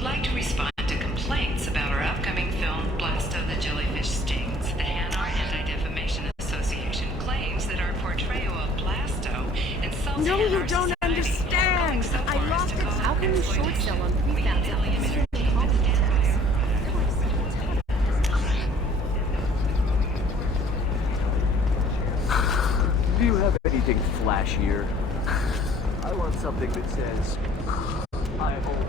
would like to respond to complaints about our upcoming film, Blasto the Jellyfish Stings. The Hanar Anti-Defamation Association claims that our portrayal of Blasto insults No, you Hanar don't society, understand. going so I far as lost to it. call How can you short sell on 3,000? Do you have anything flashier? I want something that says, I own.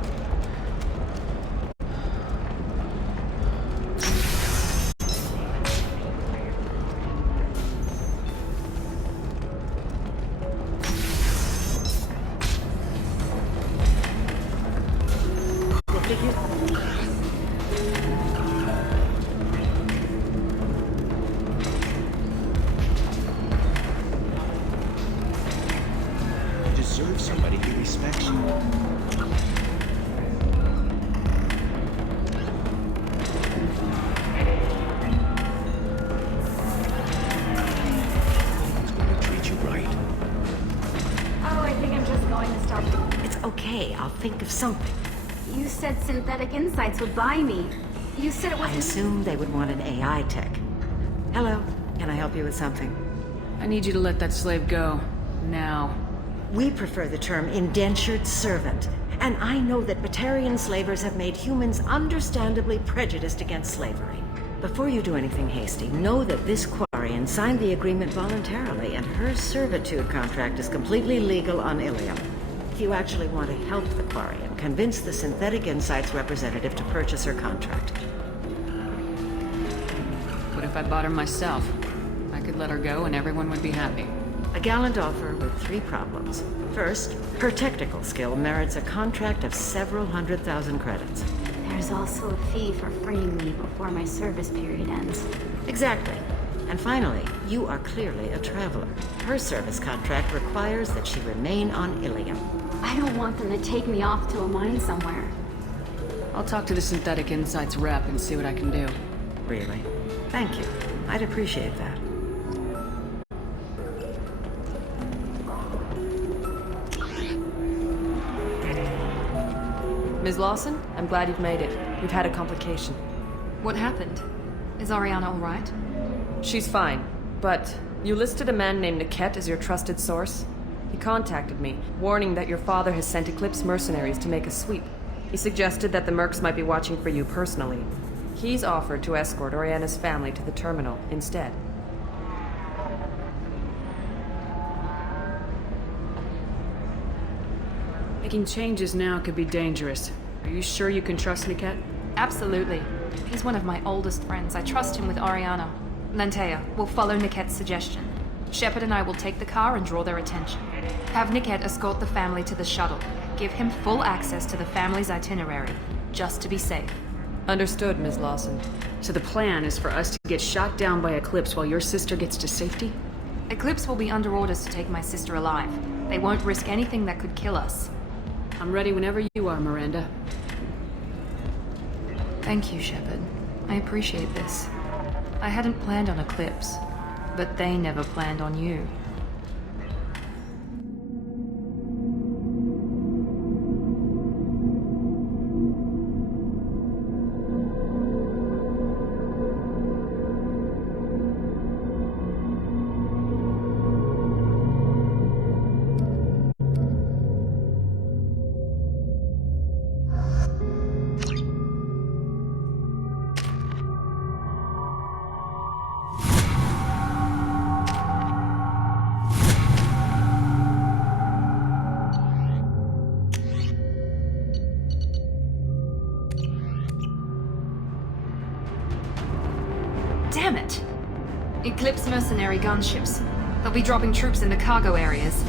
You deserve somebody who respects you. Who's gonna treat you right? Oh, I think I'm just going to stop. It's okay, I'll think of something. You said Synthetic Insights would buy me. You said it was. I assumed they would want an AI tech. Hello, can I help you with something? I need you to let that slave go. Now. We prefer the term indentured servant. And I know that Batarian slavers have made humans understandably prejudiced against slavery. Before you do anything hasty, know that this Quarian signed the agreement voluntarily, and her servitude contract is completely legal on Ilium. If you actually want to help the Quarian, convince the Synthetic Insights representative to purchase her contract. What if I bought her myself? I could let her go and everyone would be happy. A gallant offer with 3 problems. First, her technical skill merits a contract of several 100,000 credits. There's also a fee for freeing me before my service period ends. Exactly. And finally, you are clearly a traveler. Her service contract requires that she remain on Ilium. I don't want them to take me off to a mine somewhere. I'll talk to the Synthetic Insights rep and see what I can do. Really? Thank you. I'd appreciate that. Ms. Lawson, I'm glad you've made it. We've had a complication. What happened? Is Ariana all right? She's fine, but you listed a man named Niket as your trusted source. He contacted me, warning that your father has sent Eclipse mercenaries to make a sweep. He suggested that the Mercs might be watching for you personally. He's offered to escort Oriana's family to the terminal instead. Making changes now could be dangerous. Are you sure you can trust Niket? Absolutely. He's one of my oldest friends. I trust him with Ariana. Lantea, we'll follow Niket's suggestion. Shepard and I will take the car and draw their attention. Have Niket escort the family to the shuttle. Give him full access to the family's itinerary, just to be safe. Understood, Ms. Lawson. So the plan is for us to get shot down by Eclipse while your sister gets to safety? Eclipse will be under orders to take my sister alive. They won't risk anything that could kill us. I'm ready whenever you are, Miranda. Thank you, Shepard. I appreciate this. I hadn't planned on Eclipse, but they never planned on you. Damn it! Eclipse mercenary gunships. They'll be dropping troops in the cargo areas.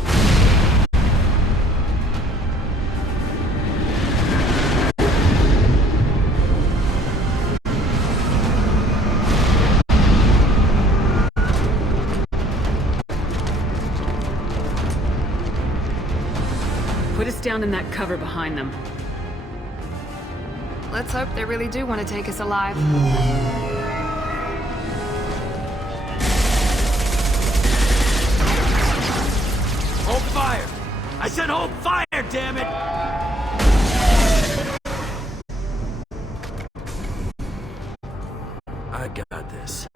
Put us down in that cover behind them. Let's hope they really do want to take us alive. Hold fire! I said hold fire, damn it! I got this.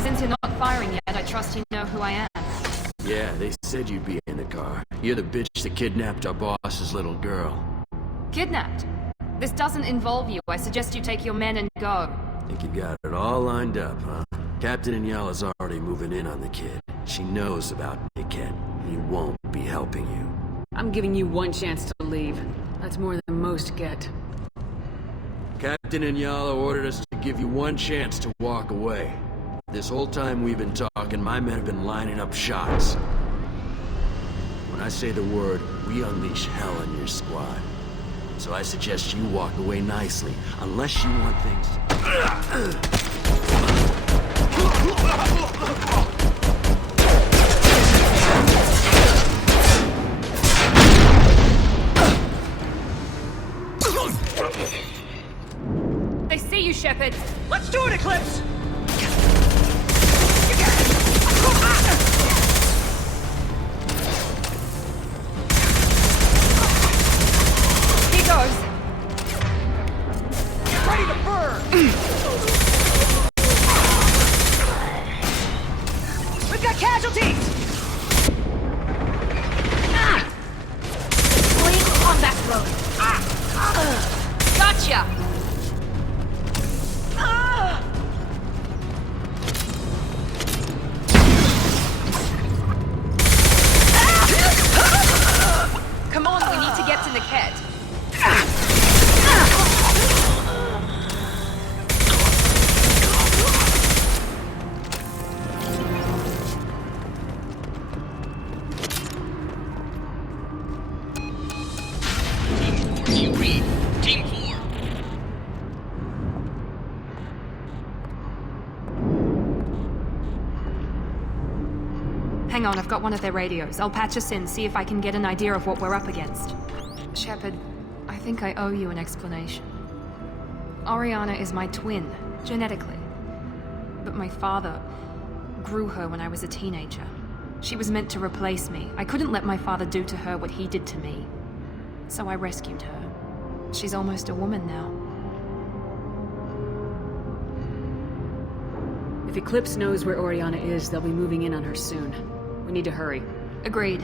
Since you're not firing yet, I trust you know who I am. Yeah, they said you'd be in the car. You're the bitch that kidnapped our boss's little girl. Kidnapped? This doesn't involve you. I suggest you take your men and go. Think you got it all lined up, huh? Captain Inyala's already moving in on the kid. She knows about Niket. He won't be helping you. I'm giving you one chance to leave. That's more than most get. Captain Inyala ordered us to give you one chance to walk away. This whole time we've been talking, my men have been lining up shots. When I say the word, we unleash hell on your squad. So I suggest you walk away nicely, unless you want things to... They see you, Shepard. Let's do it, Eclipse! Here goes. Get ready to burn! We've got casualties! Flee on that road. Gotcha! Come on, we need to get to Niket. You read. Team 4. Hang on, I've got one of their radios. I'll patch us in, see if I can get an idea of what we're up against. Shepard, I think I owe you an explanation. Oriana is my twin, genetically. But my father grew her when I was a teenager. She was meant to replace me. I couldn't let my father do to her what he did to me. So I rescued her. She's almost a woman now. If Eclipse knows where Oriana is, they'll be moving in on her soon. We need to hurry. Agreed.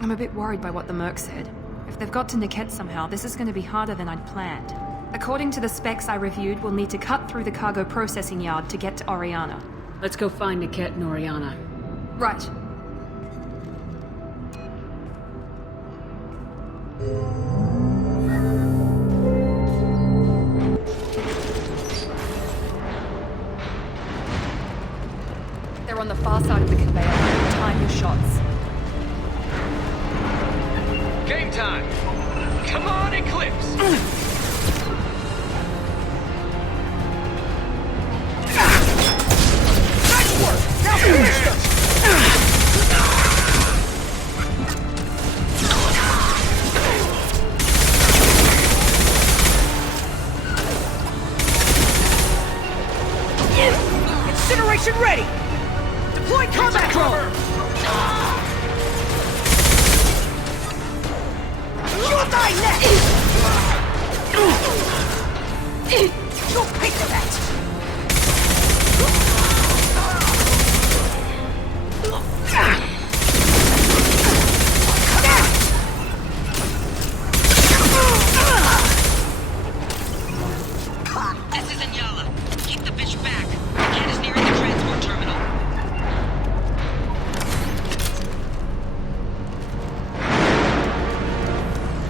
I'm a bit worried by what the Merc said. If they've got to Niket somehow, this is going to be harder than I'd planned. According to the specs I reviewed, we'll need to cut through the cargo processing yard to get to Oriana. Let's go find Niket and Oriana. Right. They're on the far side of the conveyor. Time your shots. Game time! Come on, Eclipse! Nice work! Now finish them! Incineration ready! Deploy combat drone! You'll die next! You'll pay for that! This is Inyala. Keep the bitch back. Niket is nearing the transport terminal.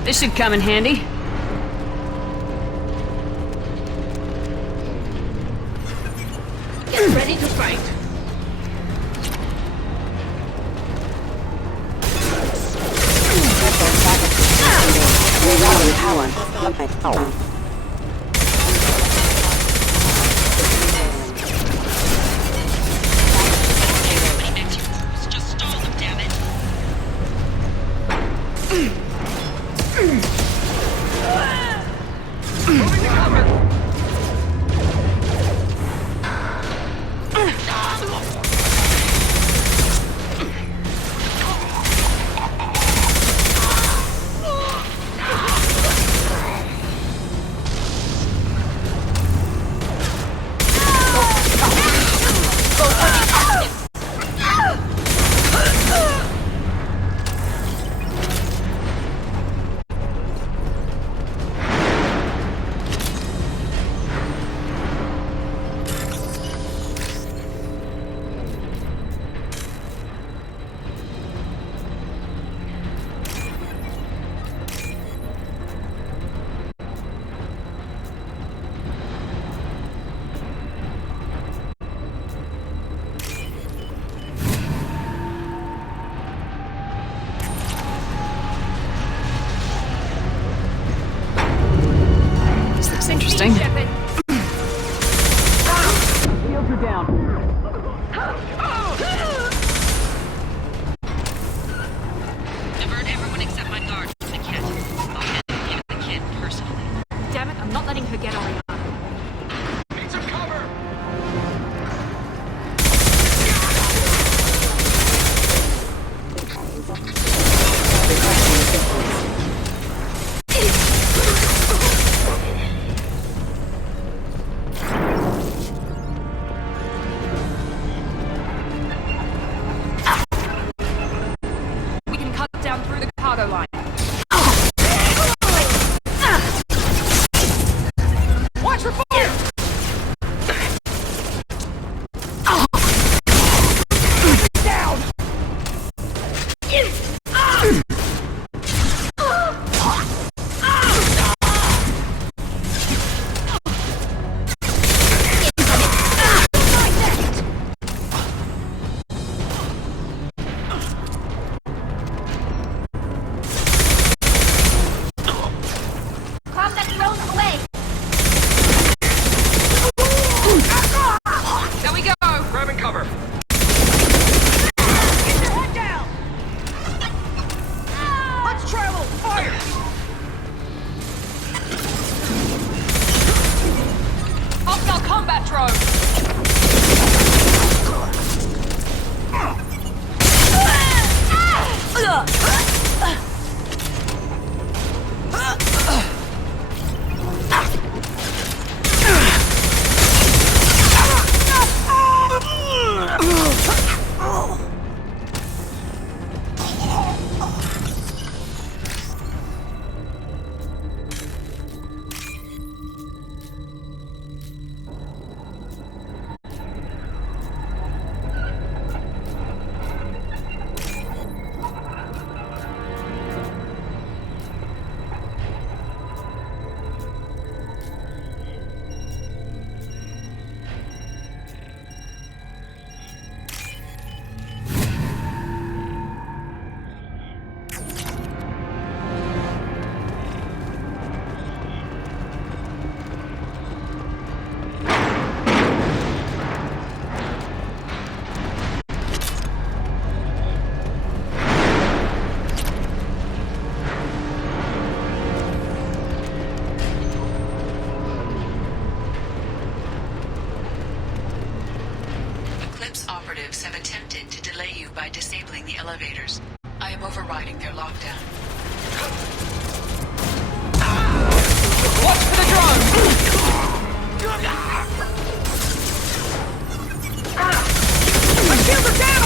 This should come in handy. Get ready to fight! Power. Just stall them, damn it. Moving to cover! interesting. Shields are down. Divert everyone except my guard from the kid. I'll handle him and the kid personally. Damn it, I'm not letting her get Oriana. Need some cover! We can cut down through the cargo line. Watch for fire! Down! Cloud that drone away! There we go! Grabbing cover. Get your head down! Let's travel! Fire! Hostile combat drone! Eclipse operatives have attempted to delay you by disabling the elevators. I am overriding their lockdown. Watch for the drone! My shields are down!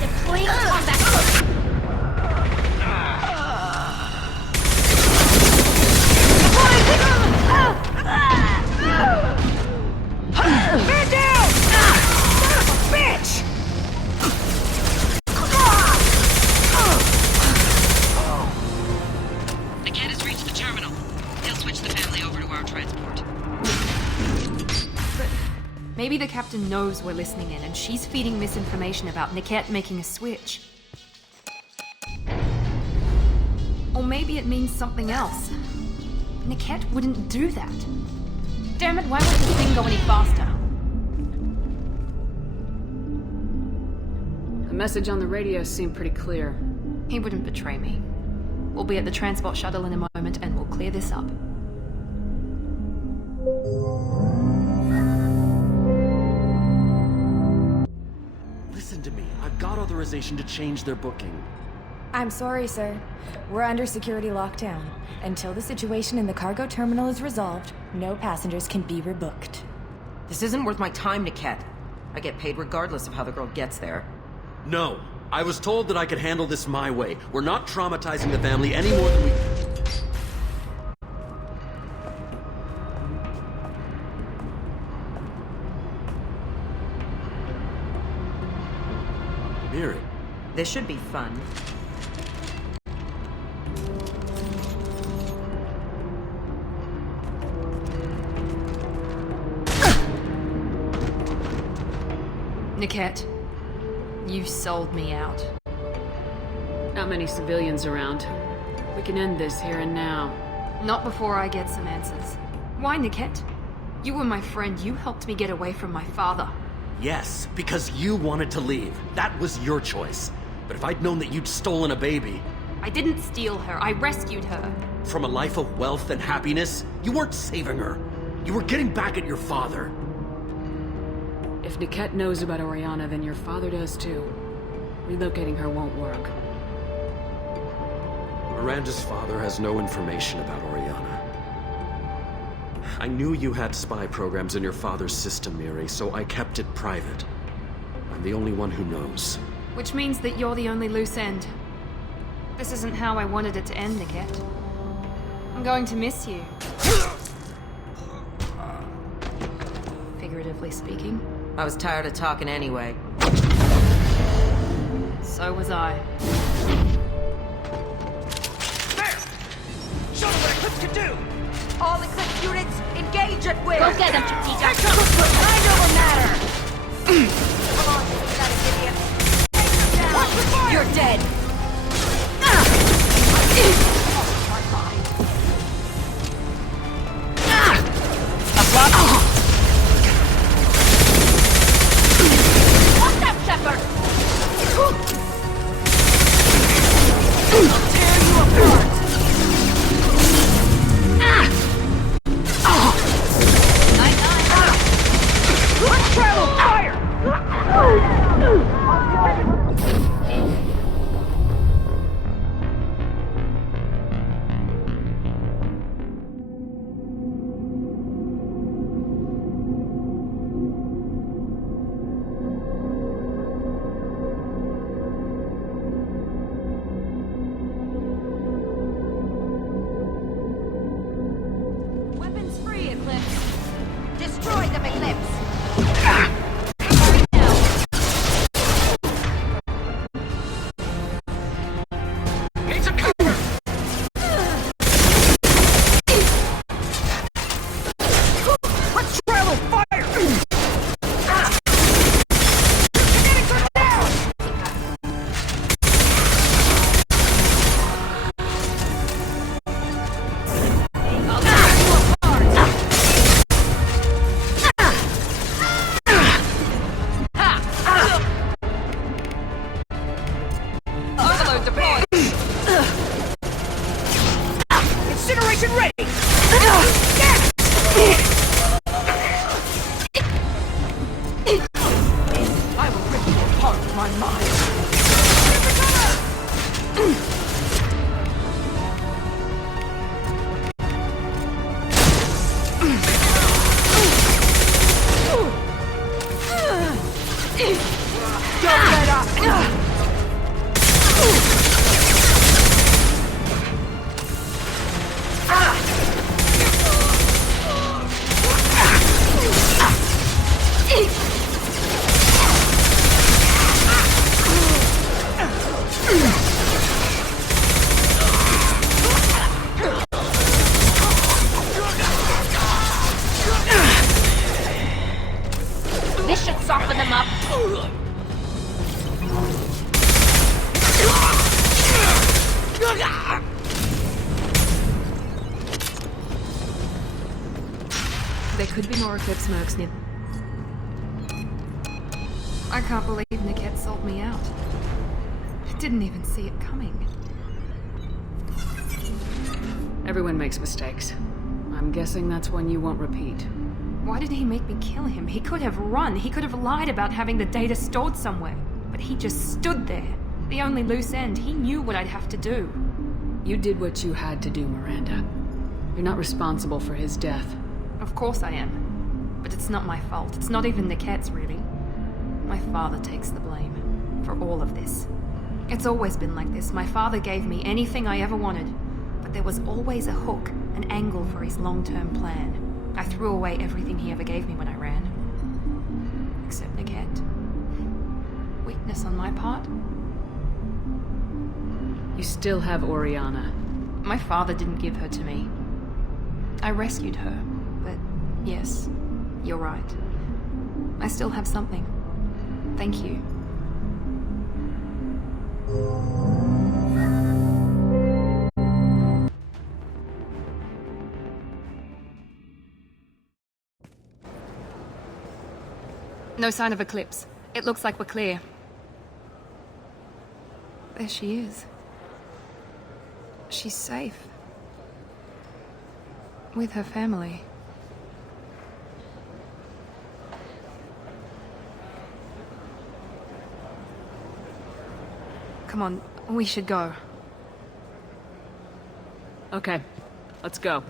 Deploying combat. Man down! Son of a bitch! The kid has reached the terminal. He'll switch the family over to our transport. Maybe the captain knows we're listening in and she's feeding misinformation about Niket making a switch. Or maybe it means something else. Niket wouldn't do that. Damn it, why won't this thing go any faster? The message on the radio seemed pretty clear. He wouldn't betray me. We'll be at the transport shuttle in a moment and we'll clear this up. Listen to me. I've got authorization to change their booking. I'm sorry, sir. We're under security lockdown. Until the situation in the cargo terminal is resolved, no passengers can be rebooked. This isn't worth my time, Niket. I get paid regardless of how the girl gets there. No. I was told that I could handle this my way. We're not traumatizing the family any more than we... Miri. This should be fun. Niket, you've sold me out. Not many civilians around. We can end this here and now. Not before I get some answers. Why, Niket? You were my friend. You helped me get away from my father. Yes, because you wanted to leave. That was your choice. But if I'd known that you'd stolen a baby... I didn't steal her. I rescued her. From a life of wealth and happiness, you weren't saving her. You were getting back at your father. If Niket knows about Oriana, then your father does too. Relocating her won't work. Miranda's father has no information about Oriana. I knew you had spy programs in your father's system, Miri, so I kept it private. I'm the only one who knows. Which means that you're the only loose end. This isn't how I wanted it to end, Niket. I'm going to miss you. Figuratively speaking. I was tired of talking anyway. So was I. Show me what Eclipse can do! All Eclipse units, engage at will! Go get them, Chiquita! Mind over matter! Come on, you idiot! Watch the fire! You're dead! Watch that, Shepard! I'll tear you apart! Let's travel fire! Weapons free, Eclipse. Destroy them, Eclipse. Need some cover! Let's travel fire! Overload deployed. Incineration ready! I will rip you apart with my mind. Don't let up! This should soften them up. There could be more Eclipse mercs near. I can't believe Niket sold me out. I didn't even see it coming. Everyone makes mistakes. I'm guessing that's one you won't repeat. Why did he make me kill him? He could have run. He could have lied about having the data stored somewhere. But he just stood there. The only loose end. He knew what I'd have to do. You did what you had to do, Miranda. You're not responsible for his death. Of course I am. But it's not my fault. It's not even Niket's, really. My father takes the blame for all of this. It's always been like this. My father gave me anything I ever wanted. But there was always a hook, an angle for his long-term plan. I threw away everything he ever gave me when I ran. Except Niket. Weakness on my part? You still have Oriana. My father didn't give her to me. I rescued her, but yes, you're right. I still have something. Thank you. No sign of Eclipse. It looks like we're clear. There she is. She's safe. With her family. Come on, we should go. Okay, let's go.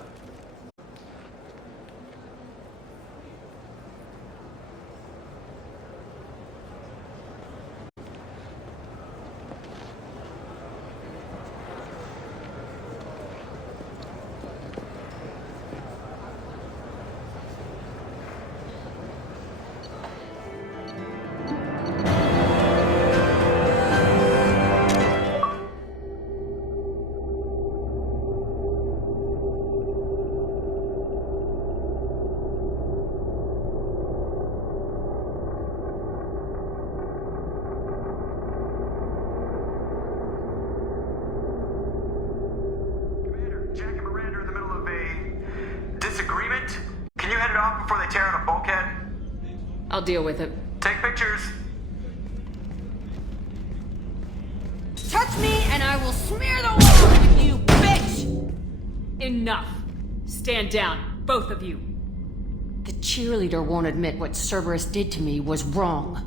Jack and Miranda are in the middle of a disagreement. Can you head it off before they tear out a bulkhead? I'll deal with it. Take pictures. Touch me and I will smear the walls with you, bitch! Enough. Stand down, both of you. The cheerleader won't admit what Cerberus did to me was wrong.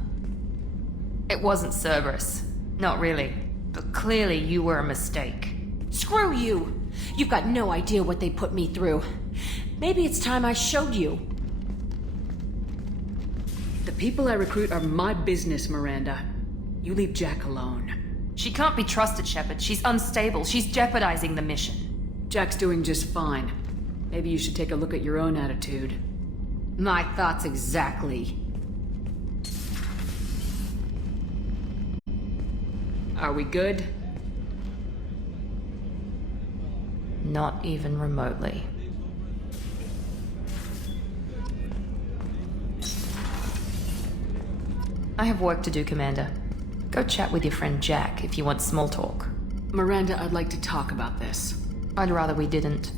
It wasn't Cerberus. Not really. But clearly you were a mistake. Screw you! You've got no idea what they put me through. Maybe it's time I showed you. The people I recruit are my business, Miranda. You leave Jack alone. She can't be trusted, Shepard. She's unstable. She's jeopardizing the mission. Jack's doing just fine. Maybe you should take a look at your own attitude. My thoughts exactly. Are we good? Not even remotely. I have work to do, Commander. Go chat with your friend Jack if you want small talk. Miranda, I'd like to talk about this. I'd rather we didn't.